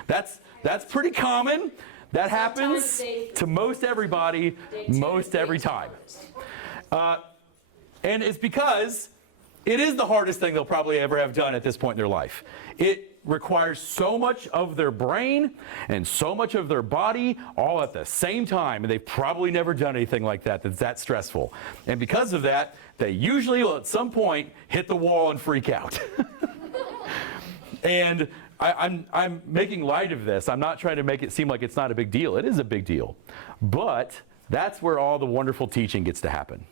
hardest. That's pretty common. That happens Sometimes to most everybody, most every time. And it's because it is the hardest thing they'll probably ever have done at this point in their life. It requires so much of their brain and so much of their body all at the same time, and they've probably never done anything like that that's that stressful. And because of that, they usually will at some point hit the wall and freak out. And I'm making light of this. I'm not trying to make it seem like it's not a big deal. It is a big deal. But that's where all the wonderful teaching gets to happen,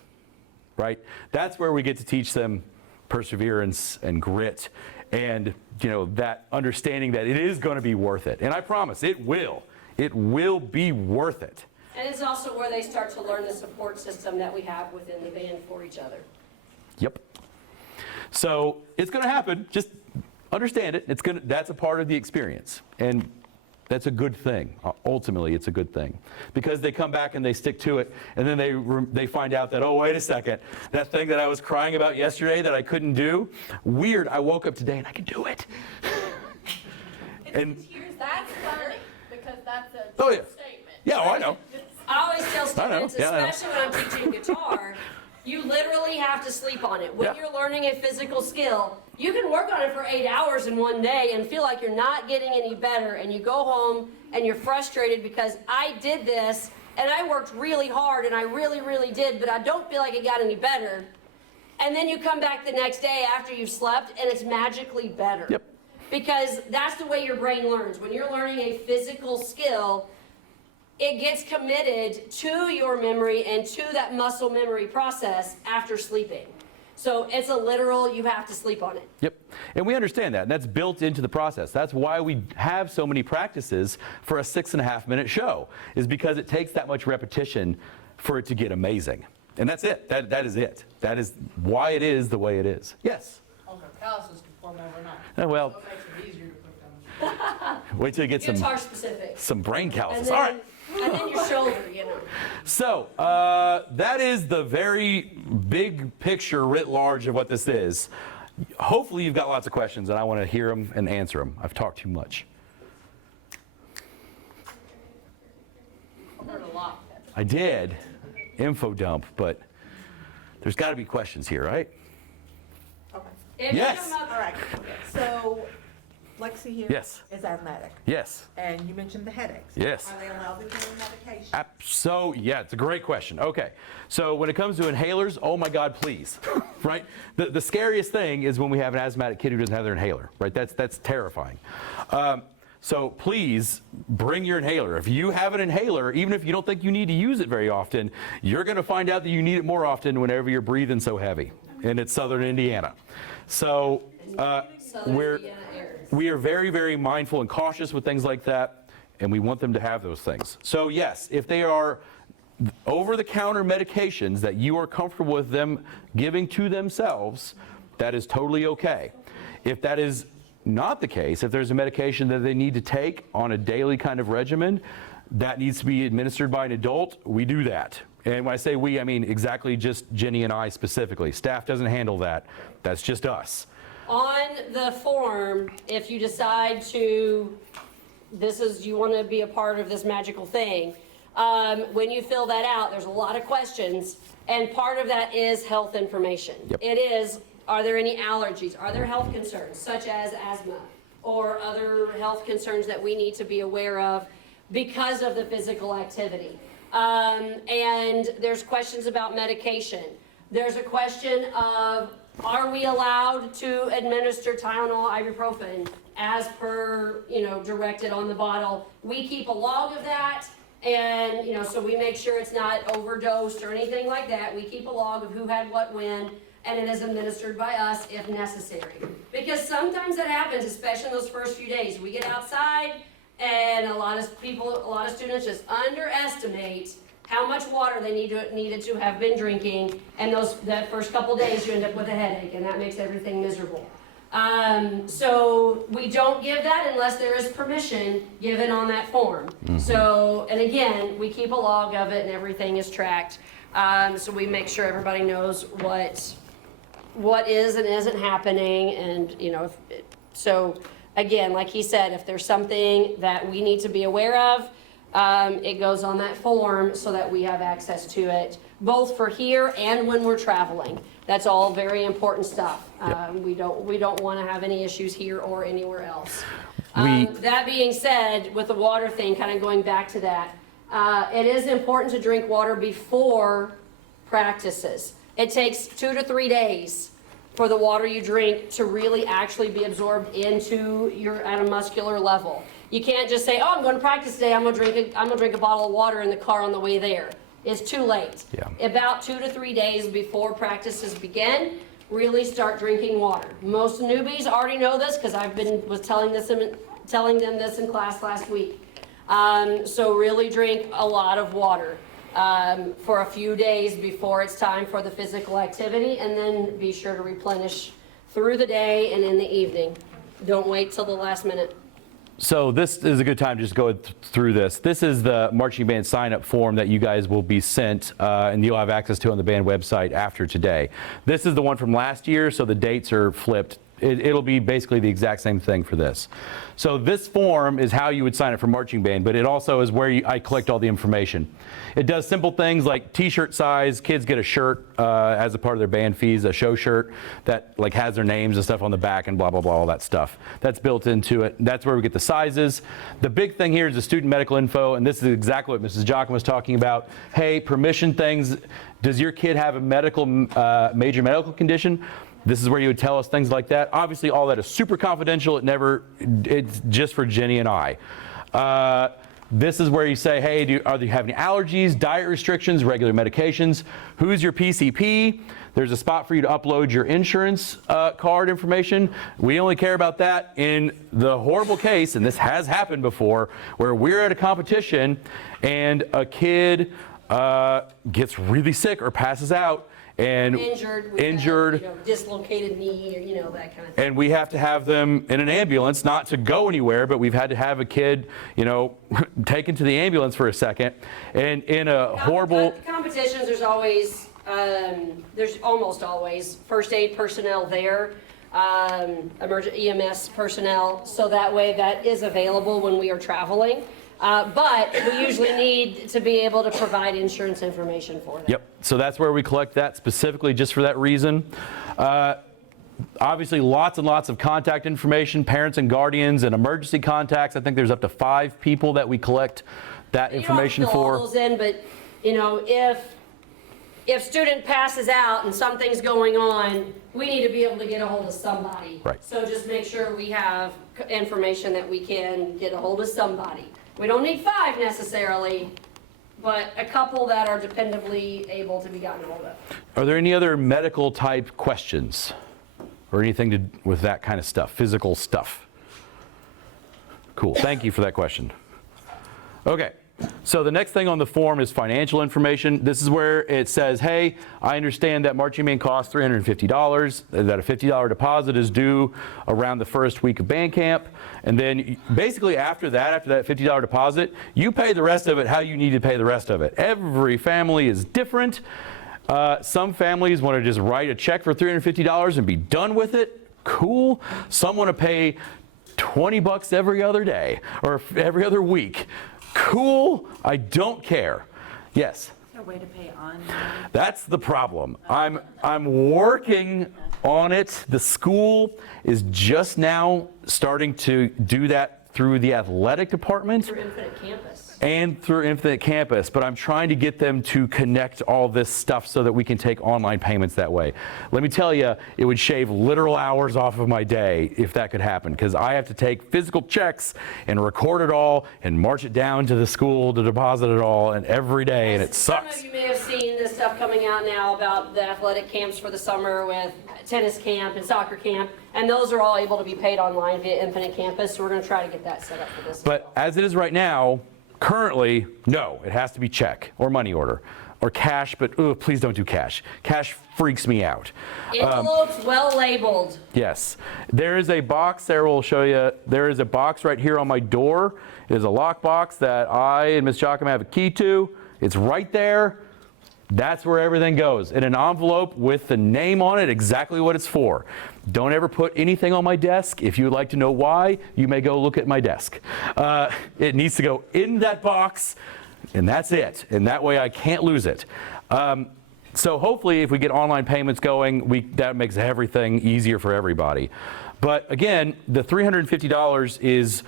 right? That's where we get to teach them perseverance and grit and, you know, that understanding that it is going to be worth it. And I promise it will. It will be worth it. And it's also where they start to learn the support system that we have within the band for each other. Yep. So it's going to happen. Just understand it. That's a part of the experience. And that's a good thing. Ultimately, it's a good thing. Because they come back and they stick to it, and then they find out that, oh, wait a second, that thing that I was crying about yesterday that I couldn't do, weird, I woke up today and I can do it. And That's funny, because that's a Oh, true yeah. statement. yeah, oh, I know. I always tell students, Yeah, I know. especially when I'm teaching guitar, you literally have to sleep on it. When Yeah. you're learning a physical skill, you can work on it for 8 hours in one day and feel like you're not getting any better, and you go home and you're frustrated because I did this and I worked really hard and I really, really did, but I don't feel like it got any better. And then you come back the next day after you've slept and it's magically better. Yep. Because that's the way your brain learns. When you're learning a physical skill, it gets committed to your memory and to that muscle memory process after sleeping. So it's a literal, you have to sleep on it. Yep. And we understand that. And that's built into the process. That's why we have so many practices for a 6.5-minute show, is because it takes that much repetition for it to get amazing. And that's it. That is it. That is why it is the way it is. Yes? Also, calluses can form overnight. Well, So it makes it easier to put them. wait till you get Guitar specific. some brain And calluses. then, All right. and then your shoulder, you know. So that is the very big picture writ large of what this is. Hopefully you've got lots of questions, and I want to hear them and answer them. I've talked too much. I've heard a lot. I did. Info dump, but there's got to be questions here, right? Okay. If Yes. you come up, All right. So Lexi here Yes. is asthmatic, Yes. and you mentioned the headaches. Yes. Are they allowed to take medication? So, yeah, it's a great question. Okay. So when it comes to inhalers, oh my God, please, right? The scariest thing is when we have an asthmatic kid who doesn't have their inhaler, right? That's terrifying. So please bring your inhaler. If you have an inhaler, even if you don't think you need to use it very often, you're going to find out that you need it more often whenever you're breathing so heavy. And it's Southern Indiana. So Southern Indiana areas. we are very, very mindful and cautious with things like that, and we want them to have those things. So yes, if they are over-the-counter medications that you are comfortable with them giving to themselves, that is totally okay. If that is not the case, if there's a medication that they need to take on a daily kind of regimen that needs to be administered by an adult, we do that. And when I say we, I mean exactly just Jenny and I specifically. Staff doesn't handle that. That's just us. On the form, if you decide to, you want to be a part of this magical thing, when you fill that out, there's a lot of questions, and part of that is health information. Yep. It is, are there any allergies? Are there health concerns, such as asthma, or other health concerns that we need to be aware of because of the physical activity? And there's questions about medication. There's a question of, are we allowed to administer Tylenol, ibuprofen, as per, directed on the bottle? We keep a log of that, and, so we make sure it's not overdosed or anything like that. We keep a log of who had what when, and it is administered by us if necessary. Because sometimes that happens, especially in those first few days. We get outside, and a lot of students just underestimate how much water they needed to have been drinking, and that first couple days you end up with a headache, and that makes everything miserable. So we don't give that unless there is permission given on that form. Mm-hmm. So, and again, we keep a log of it, and everything is tracked. So we make sure everybody knows what is and isn't happening, and so again, like he said, if there's something that we need to be aware of, it goes on that form so that we have access to it, both for here and when we're traveling. That's all very important stuff. Yep. We don't want to have any issues here or anywhere else. That being said, with the water thing, kind of going back to that, it is important to drink water before practices. It takes 2 to 3 days for the water you drink to really actually be absorbed into at a muscular level. You can't just say, "Oh, I'm going to practice today. I'm going to drink a bottle of water in the car on the way there." It's too late. Yeah. About 2 to 3 days before practices begin, really start drinking water. Most newbies already know this because was telling them this in class last week. So really drink a lot of water for a few days before it's time for the physical activity, and then be sure to replenish through the day and in the evening. Don't wait till the last minute. So this is a good time to just go through this. This is the marching band sign-up form that you guys will be sent, and you'll have access to on the band website after today. This is the one from last year, so the dates are flipped. It'll be basically the exact same thing for this. So this form is how you would sign up for marching band, but it also is where I collect all the information. It does simple things like t-shirt size. Kids get a shirt as a part of their band fees, a show shirt that has their names and stuff on the back and blah, blah, blah, all that stuff. That's built into it. That's where we get the sizes. The big thing here is the student medical info, and this is exactly what Mrs. Jocham was talking about. Hey, permission things. Does your kid have a major medical condition? This is where you would tell us things like that. Obviously, all that is super confidential. It's just for Jenny and I. This is where you say, hey, do you have any allergies, diet restrictions, regular medications? Who's your PCP? There's a spot for you to upload your insurance card information. We only care about that in the horrible case, and this has happened before, where we're at a competition and a kid gets really sick or passes out and Injured. Dislocated knee, or, that kind of thing. and we have to have them in an ambulance, not to go anywhere, but we've had to have a kid, taken to the ambulance for a second. And in a horrible... Competitions, there's almost always first aid personnel there, emergent EMS personnel, so that way that is available when we are traveling. But we usually need to be able to provide insurance information for them. Yep, so that's where we collect that specifically just for that reason. Obviously, lots and lots of contact information, parents and guardians and emergency contacts. I think there's up to 5 people that we collect that information You don't have to fill for. all those in, but if student passes out and something's going on, we need to be able to get a hold of somebody. Right. So just make sure we have information that we can get a hold of somebody. We don't need 5 necessarily, but a couple that are dependably able to be gotten hold of. Are there any other medical type questions or anything to with that kind of stuff, physical stuff? Cool, thank you for that question. Okay, so the next thing on the form is financial information. This is where it says, hey, I understand that marching band costs $350, that a $50 deposit is due around the first week of band camp. And then basically after that $50 deposit, you pay the rest of it how you need to pay the rest of it. Every family is different. Some families want to just write a check for $350 and be done with it. Cool. Some want to pay $20 every other day or every other week. Cool. I don't care. Yes. Is there a way to pay online? That's the problem. I'm working on it. The school is just now starting to do that through the athletic department. Through Infinite Campus. And through Infinite Campus, but I'm trying to get them to connect all this stuff so that we can take online payments that way. Let me tell you, it would shave literal hours off of my day if that could happen, because I have to take physical checks and record it all and march it down to the school to deposit it all and every day, and it sucks. Some of you may have seen this stuff coming out now about the athletic camps for the summer with tennis camp and soccer camp, and those are all able to be paid online via Infinite Campus, so we're going to try to get that set up for this. But as it is right now, currently, no, it has to be check or money order or cash, but please don't do cash. Cash freaks me out. Envelopes well labeled. Yes. There is a box, Sarah will show you, there is a box right here on my door. It is a lock box that I and Ms. Giacomo have a key to. It's right there. That's where everything goes. In an envelope with the name on it, exactly what it's for. Don't ever put anything on my desk. If you would like to know why, you may go look at my desk. It needs to go in that box, and that's it. And that way I can't lose it. So hopefully if we get online payments going, that makes everything easier for everybody. But again, the $350 is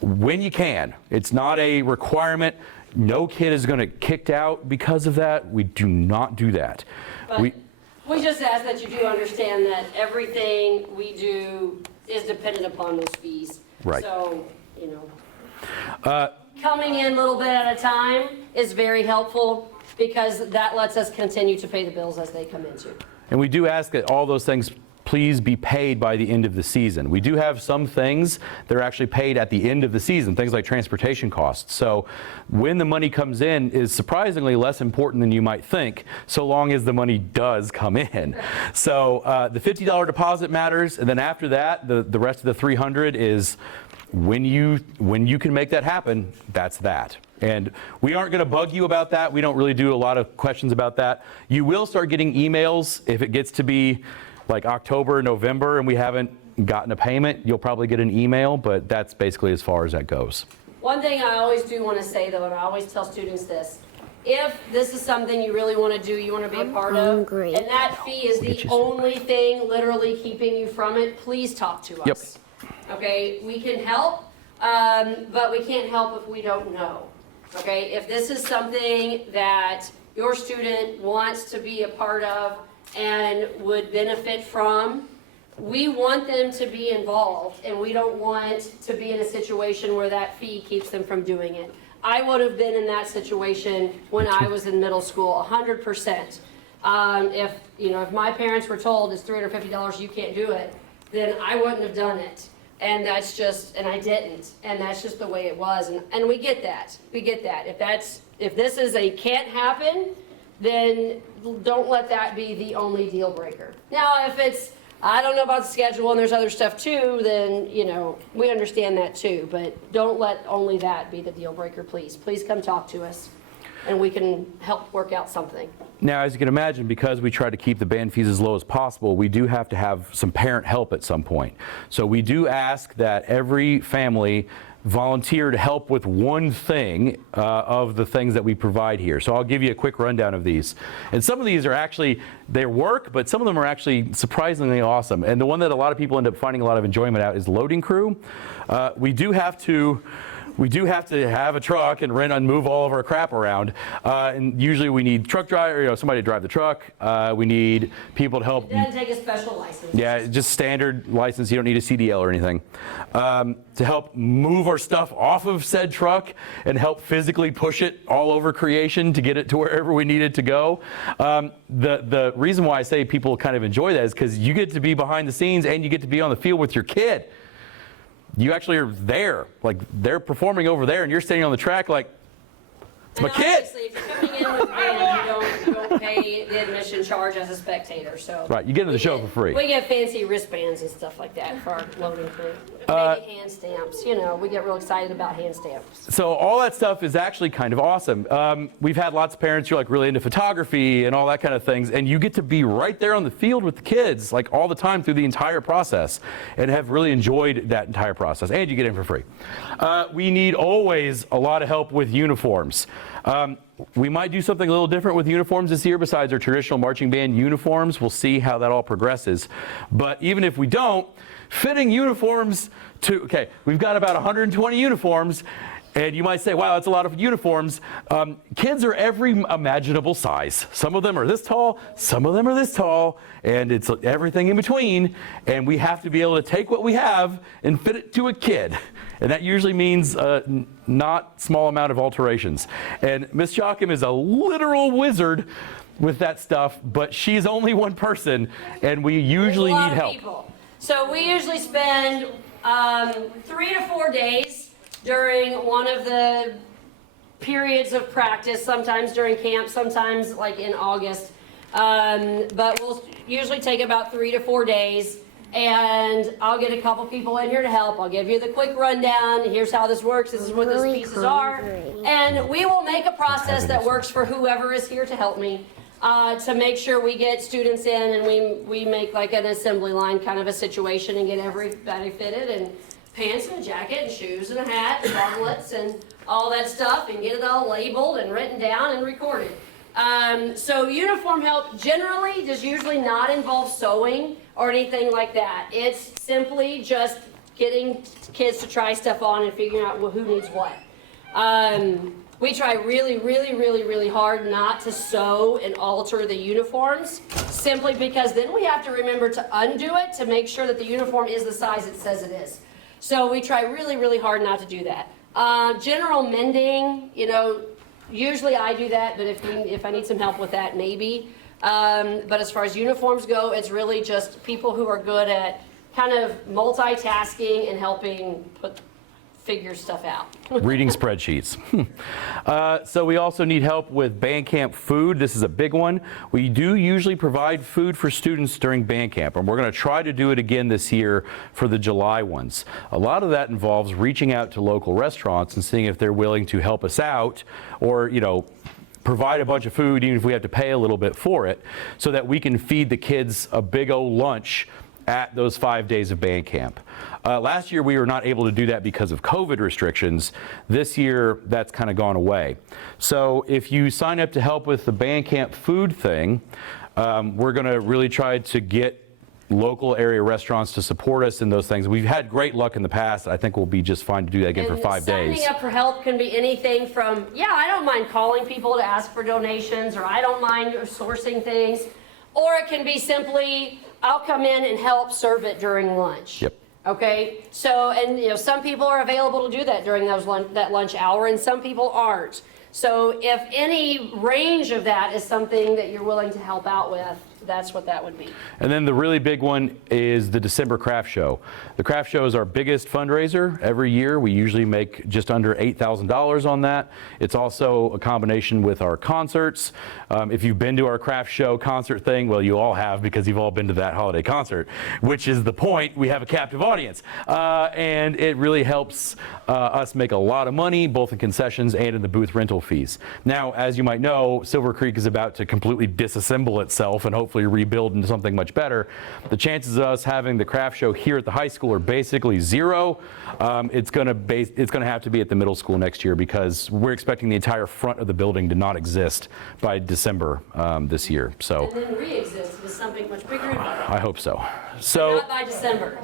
when you can. It's not a requirement. No kid is going to get kicked out because of that. We do not do that. But we just ask that you do understand that everything we do is dependent upon those fees. Right. So, coming in a little bit at a time is very helpful because that lets us continue to pay the bills as they come into. And we do ask that all those things please be paid by the end of the season. We do have some things that are actually paid at the end of the season, things like transportation costs. So when the money comes in is surprisingly less important than you might think, so long as the money does come in. So the $50 deposit matters, and then after that, the rest of the $300 is when you can make that happen, that's that. And we aren't going to bug you about that. We don't really do a lot of questions about that. You will start getting emails if it gets to be like October, November, and we haven't gotten a payment. You'll probably get an email, but that's basically as far as that goes. One thing I always do want to say, though, and I always tell students this, if this is something you really want to do, you want to be a part of, and that fee is the only thing literally keeping you from it, please talk to us. Yep. Okay, we can help, but we can't help if we don't know. Okay, if this is something that your student wants to be a part of and would benefit from, we want them to be involved, and we don't want to be in a situation where that fee keeps them from doing it. I would have been in that situation when I was in middle school, 100%. If my parents were told it's $350, you can't do it, then I wouldn't have done it. And I didn't. And that's just the way it was. And we get that. We get that. If this is a can't happen, then don't let that be the only deal breaker. Now, if it's, I don't know about the schedule and there's other stuff too, then, we understand that too. But don't let only that be the deal breaker, please. Please come talk to us and we can help work out something. Now, as you can imagine, because we try to keep the band fees as low as possible, we do have to have some parent help at some point. So we do ask that every family volunteer to help with one thing of the things that we provide here. So I'll give you a quick rundown of these. And some of these are actually, they work, but some of them are actually surprisingly awesome. And the one that a lot of people end up finding a lot of enjoyment out is loading crew. We do have to have a truck and rent and move all of our crap around. And usually we need truck driver, somebody to drive the truck. We need people to help. It doesn't take a special license. Yeah, just standard license. You don't need a CDL or anything. To help move our stuff off of said truck and help physically push it all over creation to get it to wherever we need it to go. The reason why I say people kind of enjoy that is because you get to be behind the scenes and you get to be on the field with your kid. You actually are there, like they're performing over there and you're standing on the track like, it's my kid. Obviously, if you're coming in with band, you don't pay the admission charge as a spectator, so. Right, you get into the show for free. We get fancy wristbands and stuff like that for our loading crew. Maybe hand stamps, we get real excited about hand stamps. So all that stuff is actually kind of awesome. We've had lots of parents who are like really into photography and all that kind of things, and you get to be right there on the field with the kids like all the time through the entire process and have really enjoyed that entire process, and you get in for free. We need always a lot of help with uniforms. We might do something a little different with uniforms this year besides our traditional marching band uniforms. We'll see how that all progresses. But even if we don't, fitting uniforms we've got about 120 uniforms, and you might say, wow, that's a lot of uniforms. Kids are every imaginable size. Some of them are this tall, some of them are this tall, and it's everything in between, and we have to be able to take what we have and fit it to a kid. And that usually means not small amount of alterations. And Miss Joachim is a literal wizard with that stuff, but she's only one person, and we usually need help. People. So we usually spend 3 to 4 days during one of the periods of practice, sometimes during camp, sometimes like in August. But we'll usually take about 3 to 4 days. And I'll get a couple people in here to help. I'll give you the quick rundown. Here's how this works. This is what these pieces are. And we will make a process that works for whoever is here to help me to make sure we get students in and we make like an assembly line kind of a situation and get everybody fitted and pants and a jacket and shoes and a hat and gauntlets and all that stuff and get it all labeled and written down and recorded. So uniform help generally does usually not involve sewing or anything like that. It's simply just getting kids to try stuff on and figuring out who needs what. We try really, really, really, really hard not to sew and alter the uniforms, simply because then we have to remember to undo it to make sure that the uniform is the size it says it is. So we try really, really hard not to do that. General mending, usually I do that, but if I need some help with that, maybe. But as far as uniforms go, it's really just people who are good at kind of multitasking and helping figure stuff out. Reading spreadsheets. So we also need help with band camp food. This is a big one. We do usually provide food for students during band camp, and we're going to try to do it again this year for the July ones. A lot of that involves reaching out to local restaurants and seeing if they're willing to help us out or, provide a bunch of food, even if we have to pay a little bit for it, so that we can feed the kids a big old lunch at those 5 days of band camp. Last year, we were not able to do that because of COVID restrictions. This year, that's kind of gone away. So if you sign up to help with the band camp food thing, we're going to really try to get local area restaurants to support us in those things. We've had great luck in the past. I think we'll be just fine to do that again for 5 days. Signing up for help can be anything from, I don't mind calling people to ask for donations, or I don't mind sourcing things, or it can be simply, I'll come in and help serve it during lunch. Yep. Okay, so, and you know, some people are available to do that during that lunch hour, and some people aren't. So if any range of that is something that you're willing to help out with, that's what that would be. And then the really big one is the December craft show. The craft show is our biggest fundraiser every year. We usually make just under $8,000 on that. It's also a combination with our concerts. If you've been to our craft show concert thing, well, you all have because you've all been to that holiday concert, which is the point. We have a captive audience. And it really helps us make a lot of money, both in concessions and in the booth rental fees. Now, as you might know, Silver Creek is about to completely disassemble itself and hopefully rebuild into something much better. The chances of us having the craft show here at the high school are basically zero. It's going to have to be at the middle school next year because we're expecting the entire front of the building to not exist by December this year. So And then re-exist is something much bigger and better. I hope so. So Not by December.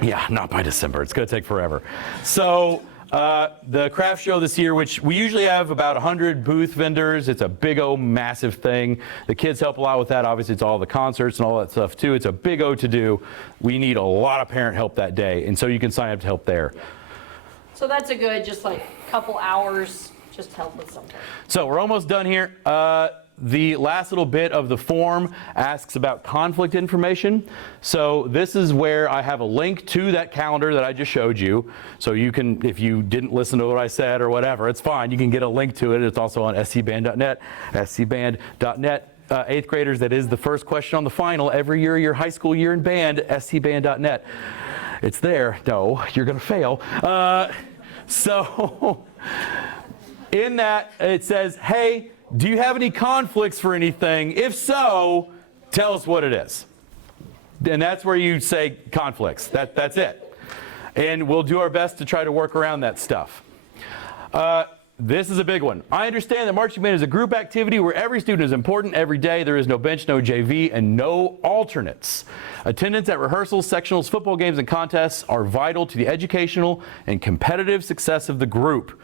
yeah, not by December. It's going to take forever. So the craft show this year, which we usually have about 100 booth vendors. It's a big old massive thing. The kids help a lot with that. Obviously, it's all the concerts and all that stuff too. It's a big O to do. We need a lot of parent help that day, and so you can sign up to help there. So that's a good, just like couple hours, just help with something. So we're almost done here. The last little bit of the form asks about conflict information. So this is where I have a link to that calendar that I just showed you. So you can, if you didn't listen to what I said or whatever, it's fine. You can get a link to it. It's also on scband.net, scband.net. Eighth graders, that is the first question on the final every year of your high school year in band, scband.net. It's there. No, you're going to fail. So in that, it says, hey, do you have any conflicts for anything? If so, tell us what it is. And that's where you say conflicts. That's it. And we'll do our best to try to work around that stuff. This is a big one. I understand that marching band is a group activity where every student is important every day. There is no bench, no JV, and no alternates. Attendance at rehearsals, sectionals, football games, and contests are vital to the educational and competitive success of the group.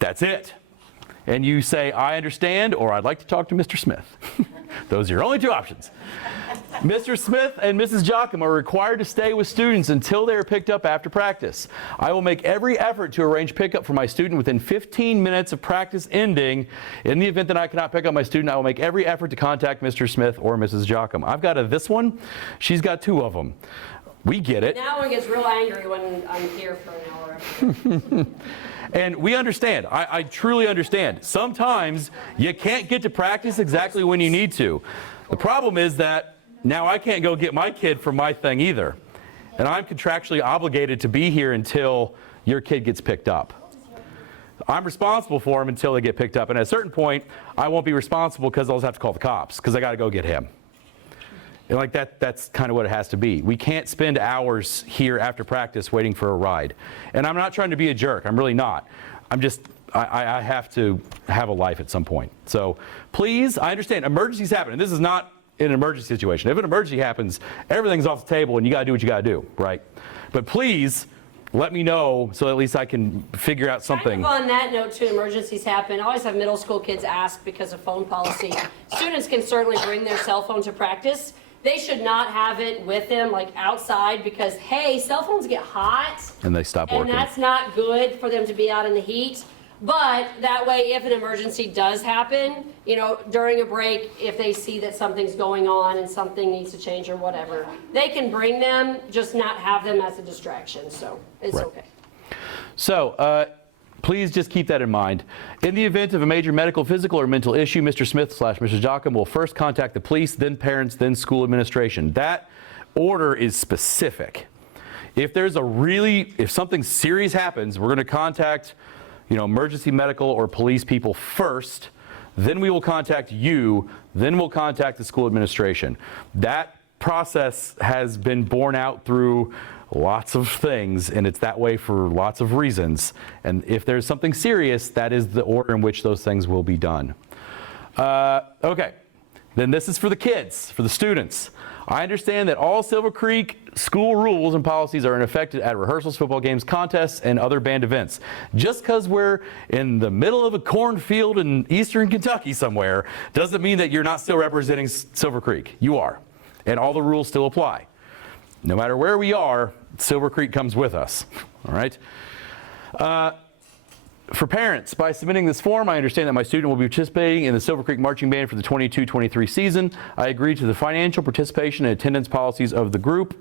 That's it. And you say, I understand, or I'd like to talk to Mr. Smith. Those are your only two options. Mr. Smith and Mrs. Jocham are required to stay with students until they are picked up after practice. I will make every effort to arrange pickup for my student within 15 minutes of practice ending. In the event that I cannot pick up my student, I will make every effort to contact Mr. Smith or Mrs. Jocham. I've got this one. She's got two of them. We get it. Now one gets real angry when I'm here for an hour. And we understand. I truly understand. Sometimes you can't get to practice exactly when you need to. The problem is that now I can't go get my kid for my thing either. And I'm contractually obligated to be here until your kid gets picked up. I'm responsible for them until they get picked up. And at a certain point, I won't be responsible because I'll just have to call the cops because I got to go get him. And like that's kind of what it has to be. We can't spend hours here after practice waiting for a ride. And I'm not trying to be a jerk. I'm really not. I'm just, I have to have a life at some point. So please, I understand emergencies happen. And this is not an emergency situation. If an emergency happens, everything's off the table and you got to do what you got to do, right? But please let me know so at least I can figure out something. Kind of on that note too, emergencies happen. I always have middle school kids ask because of phone policy. Students can certainly bring their cell phone to practice. They should not have it with them, like outside, because hey, cell phones get hot. And they stop working. And that's not good for them to be out in the heat. But that way, if an emergency does happen, you know, during a break, if they see that something's going on and something needs to change or whatever, they can bring them, just not have them as a distraction. So it's Right. okay. So please just keep that in mind. In the event of a major medical, physical, or mental issue, Mr. Smith/Mrs. Jocham will first contact the police, then parents, then school administration. That order is specific. If there's if something serious happens, we're going to contact, emergency medical or police people first, then we will contact you, then we'll contact the school administration. That process has been borne out through lots of things, and it's that way for lots of reasons. And if there's something serious, that is the order in which those things will be done. Okay, then this is for the kids, for the students. I understand that all Silver Creek school rules and policies are in effect at rehearsals, football games, contests, and other band events. Just because we're in the middle of a cornfield in eastern Kentucky somewhere doesn't mean that you're not still representing Silver Creek. You are. and all the rules still apply. No matter where we are, Silver Creek comes with us, all right? For parents, by submitting this form, I understand that my student will be participating in the Silver Creek Marching Band for the 22-23 season. I agree to the financial participation and attendance policies of the group.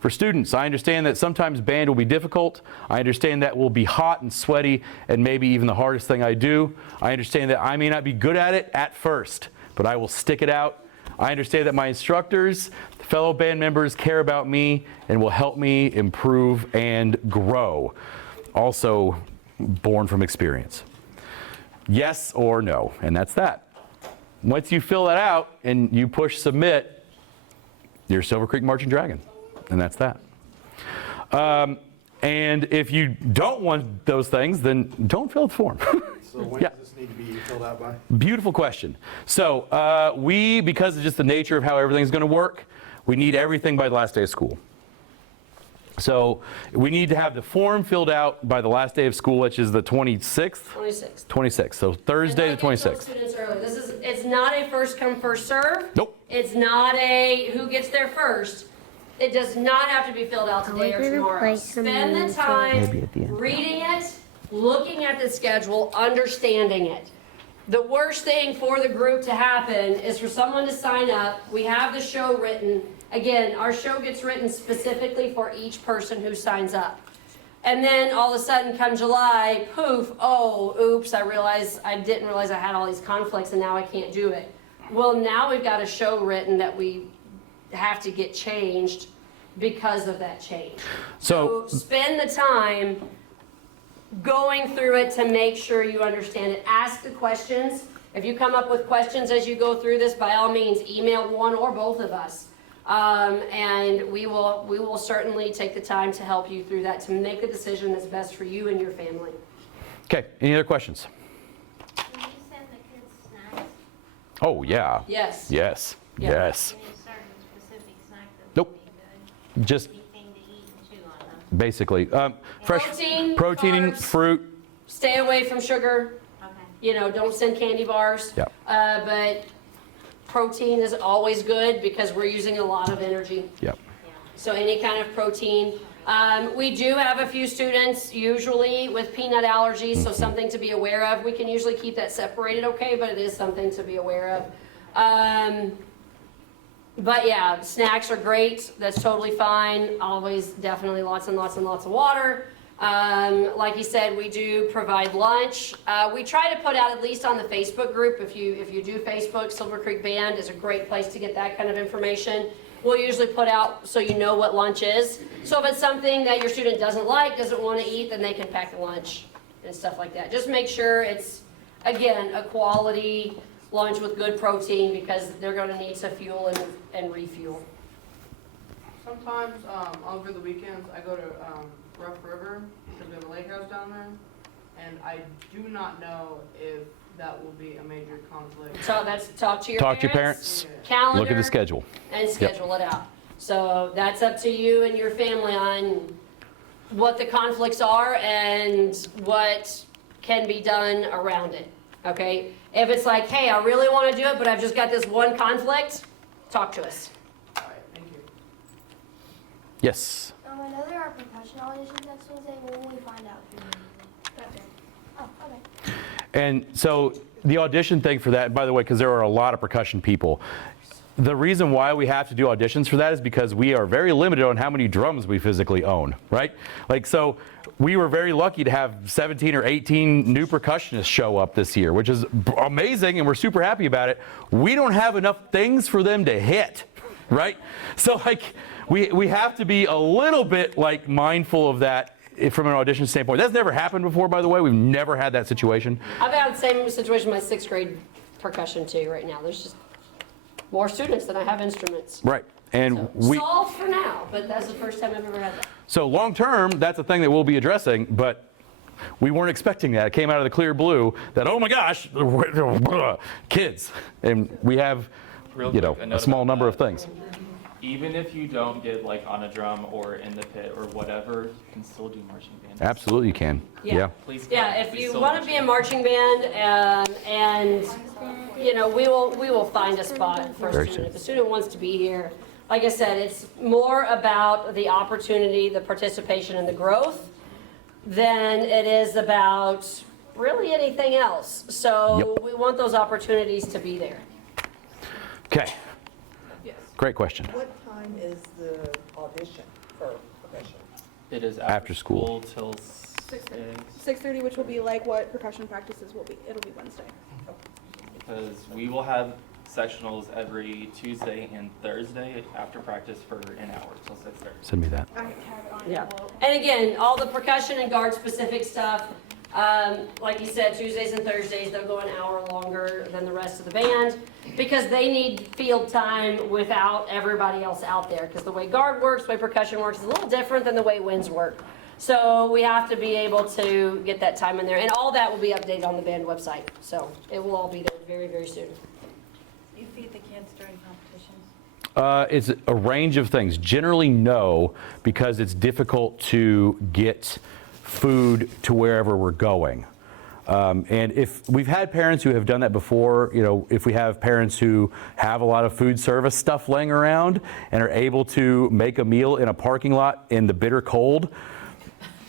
For students, I understand that sometimes band will be difficult. I understand that will be hot and sweaty and maybe even the hardest thing I do. I understand that I may not be good at it at first, but I will stick it out. I understand that my instructors, fellow band members care about me and will help me improve and grow. Also, born from experience. Yes or no, and that's that. Once you fill that out and you push submit, you're Silver Creek Marching Dragon, and that's that. And if you don't want those things, then don't fill the form. So when Yeah. does this need to be filled out by? Beautiful question. So because of just the nature of how everything's going to work, we need everything by the last day of school. So we need to have the form filled out by the last day of school, which is the 26th? 26th. 26th, so Thursday the And like I told 26th. students earlier, it's not a first come, first serve. Nope. It's not a who gets there first. It does not have to be filled out today or gonna tomorrow. play some Spend the music. time Maybe at the end. reading it, looking at the schedule, understanding it. The worst thing for the group to happen is for someone to sign up. We have the show written. Again, our show gets written specifically for each person who signs up. And then all of a sudden come July, poof, oh, oops, I didn't realize I had all these conflicts and now I can't do it. Well, now we've got a show written that we have to get changed because of that change. So Spend the time going through it to make sure you understand it. Ask the questions. If you come up with questions as you go through this, by all means, email one or both of us. And we will certainly take the time to help you through that, to make the decision that's best for you and your family. okay, any other questions? Can you send the kids snacks? Oh, yeah. Yes. Yes, Yeah. yes. Any certain specific snack that Nope. would be good? Just Anything to eat and chew on them? basically, fresh Protein, carbs. fruit. Stay away from sugar. Okay. Don't send candy bars. Yeah. But protein is always good because we're using a lot of energy. Yep. So any kind of protein. We do have a few students usually with peanut allergies, so something to be aware of. We can usually keep that separated okay, but it is something to be aware of. But yeah, snacks are great. That's totally fine. Always definitely lots and lots and lots of water. Like you said, we do provide lunch. We try to put out, at least on the Facebook group, if you do Facebook, Silver Creek Band is a great place to get that kind of information. We'll usually put out so you know what lunch is. So if it's something that your student doesn't like, doesn't want to eat, then they can pack the lunch and stuff like that. Just make sure it's, again, a quality lunch with good protein because they're going to need to fuel and refuel. Sometimes, over the weekends, I go to, Rough River, because we have a lake house down there, and I do not know if that will be a major conflict. So that's talk to your Talk to your parents. parents. Calendar. Look at the schedule. And schedule it out. So that's up to you and your family on what the conflicts are and what can be done around it, okay? If it's like, hey, I really want to do it, but I've just got this one conflict, talk to us. All right, thank you. Yes. I know there are percussion auditions next Wednesday. When will we find out? Oh, okay. And so the audition thing for that, by the way, because there are a lot of percussion people, the reason why we have to do auditions for that is because we are very limited on how many drums we physically own, right? Like, so we were very lucky to have 17 or 18 new percussionists show up this year, which is amazing, and we're super happy about it. We don't have enough things for them to hit, right? So, like, we have to be a little bit, like, mindful of that from an audition standpoint. That's never happened before, by the way. We've never had that situation. I've had the same situation in my 6th grade percussion too right now. There's just more students than I have instruments. Right. And So, solved for now, but that's the first time I've ever had that. So long term, that's a thing that we'll be addressing, but we weren't expecting that. It came out of the clear blue that, oh my gosh, kids. And we have, a small number of things. Even if you don't get like on a drum or in the pit or whatever, you can still do marching band. Absolutely you can. Yeah. Please. Yeah, if you want to be a marching band, and you know, we will find a spot for a Very student. soon. If a student wants to be here, like I said, it's more about the opportunity, the participation, and the growth than it is about really anything else. So Yep. we want those opportunities to be there. Okay, Yes. great question. What time is the audition for percussion? It is After school. till 6:30, which will be like what percussion practices will be. It'll be Wednesday. because we will have sectionals every Tuesday and Thursday after practice for an hour till 6:30. Send me that. I have it on Yeah. envelope. And again, all the percussion and guard specific stuff, like you said, Tuesdays and Thursdays, they'll go an hour longer than the rest of the band because they need field time without everybody else out there. Because the way guard works, the way percussion works is a little different than the way winds work. So we have to be able to get that time in there. And all that will be updated on the band website. So it will all be there very, very soon. You feed the kids during competitions? It's a range of things. Generally, no, because it's difficult to get food to wherever we're going. And if we've had parents who have done that before, you know, if we have parents who have a lot of food service stuff laying around and are able to make a meal in a parking lot in the bitter cold,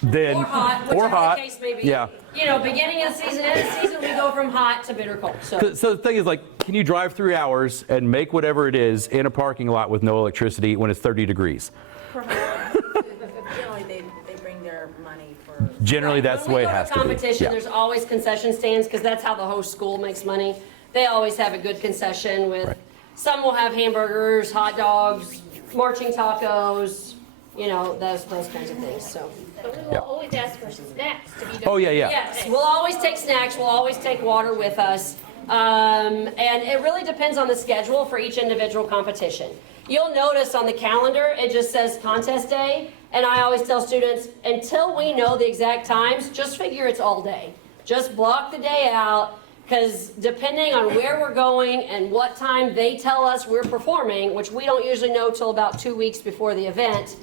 then Or hot, whichever the case may be. Yeah. You know, beginning of the season, end of the season, we go from hot to bitter cold. So So the thing is, like, can you drive 3 hours and make whatever it is in a parking lot with no electricity when it's 30 degrees? Generally, they bring their money for. Generally, that's the way it has to When be. we go to competition, Yeah. there's always concession stands because that's how the host school makes money. They always have a good concession with, Right. some will have hamburgers, hot dogs, marching tacos, you know, those kinds of things, so. But we will Yeah. always ask for snacks to be done. Oh, yeah, yeah. Yes, we'll always take snacks, we'll always take water with us. And it really depends on the schedule for each individual competition. You'll notice on the calendar, it just says contest day, and I always tell students, until we know the exact times, just figure it's all day. Just block the day out, because depending on where we're going and what time they tell us we're performing, which we don't usually know till about 2 weeks before the event,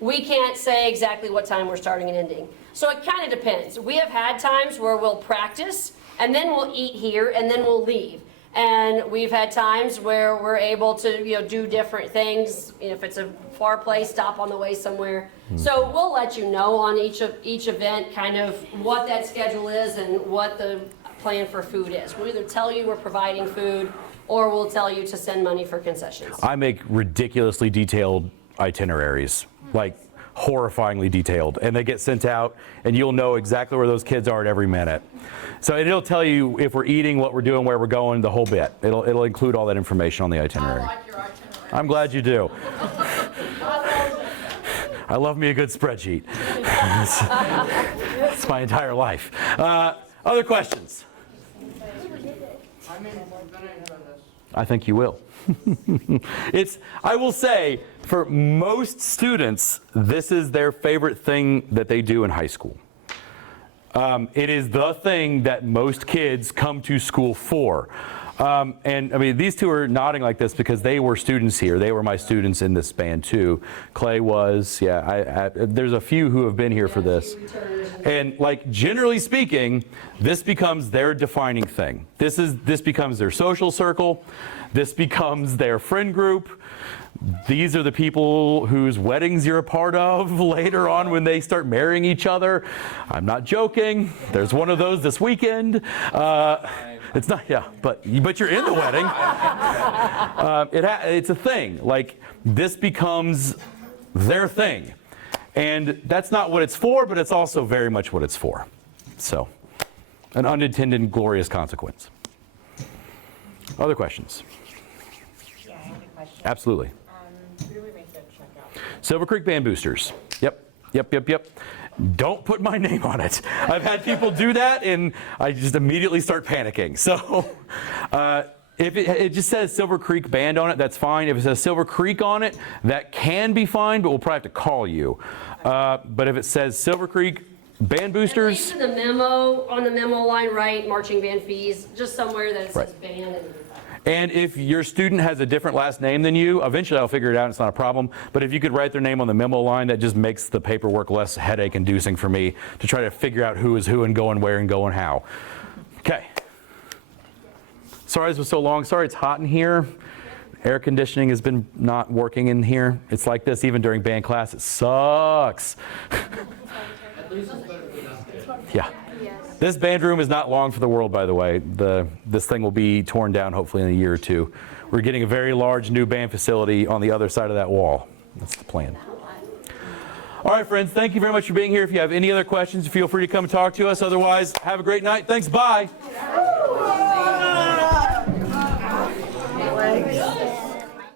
we can't say exactly what time we're starting and ending. So it kind of depends. We have had times where we'll practice, and then we'll eat here, and then we'll leave. And we've had times where we're able to, you know, do different things. You know, if it's a far place, stop on the way somewhere. So we'll let you know on each event kind of what that schedule is and what the plan for food is. We'll either tell you we're providing food, or we'll tell you to send money for concessions. I make ridiculously detailed itineraries, like horrifyingly detailed, and they get sent out, and you'll know exactly where those kids are at every minute. So it'll tell you if we're eating, what we're doing, where we're going, the whole bit. It'll include all that information on the itinerary. I like your itinerary. I'm glad you do. I love me a good spreadsheet. It's my entire life. Other questions? I'm gonna enjoy this. I think you will. I will say, for most students, this is their favorite thing that they do in high school. It is the thing that most kids come to school for. And I mean, these two are nodding like this because they were students here. They were my students in this band too. Clay was, yeah, there's a few who have been here for this. And like, generally speaking, this becomes their defining thing. This becomes their social circle. This becomes their friend group. These are the people whose weddings you're a part of later on when they start marrying each other. I'm not joking. There's one of those this weekend. It's not, yeah, but you're in the wedding. It's a thing. Like, this becomes their thing. And that's not what it's for, but it's also very much what it's for. So, an unintended glorious consequence. Other questions? Yeah, I have a question. Absolutely. Who do we make the check out? Silver Creek Band Boosters. Yep. Don't put my name on it. I've had people do that, and I just immediately start panicking. So if it just says Silver Creek Band on it, that's fine. If it says Silver Creek on it, that can be fine, but we'll probably have to call you. But if it says Silver Creek Band At Boosters, least in the memo, on the memo line, right, marching band fees, just somewhere that it says Right. band. And if your student has a different last name than you, eventually I'll figure it out, it's not a problem. But if you could write their name on the memo line, that just makes the paperwork less headache inducing for me to try to figure out who is who and going where and going how. Okay. Sorry this was so long. Sorry it's hot in here. Air conditioning has been not working in here. It's like this even during band class. It sucks. Yeah. This band room is not long for the world, by the way. This thing will be torn down hopefully in a year or two. We're getting a very large new band facility on the other side of that wall. That's the plan. All right, friends, thank you very much for being here. If you have any other questions, feel free to come and talk to us. Otherwise, have a great night. Thanks. Bye.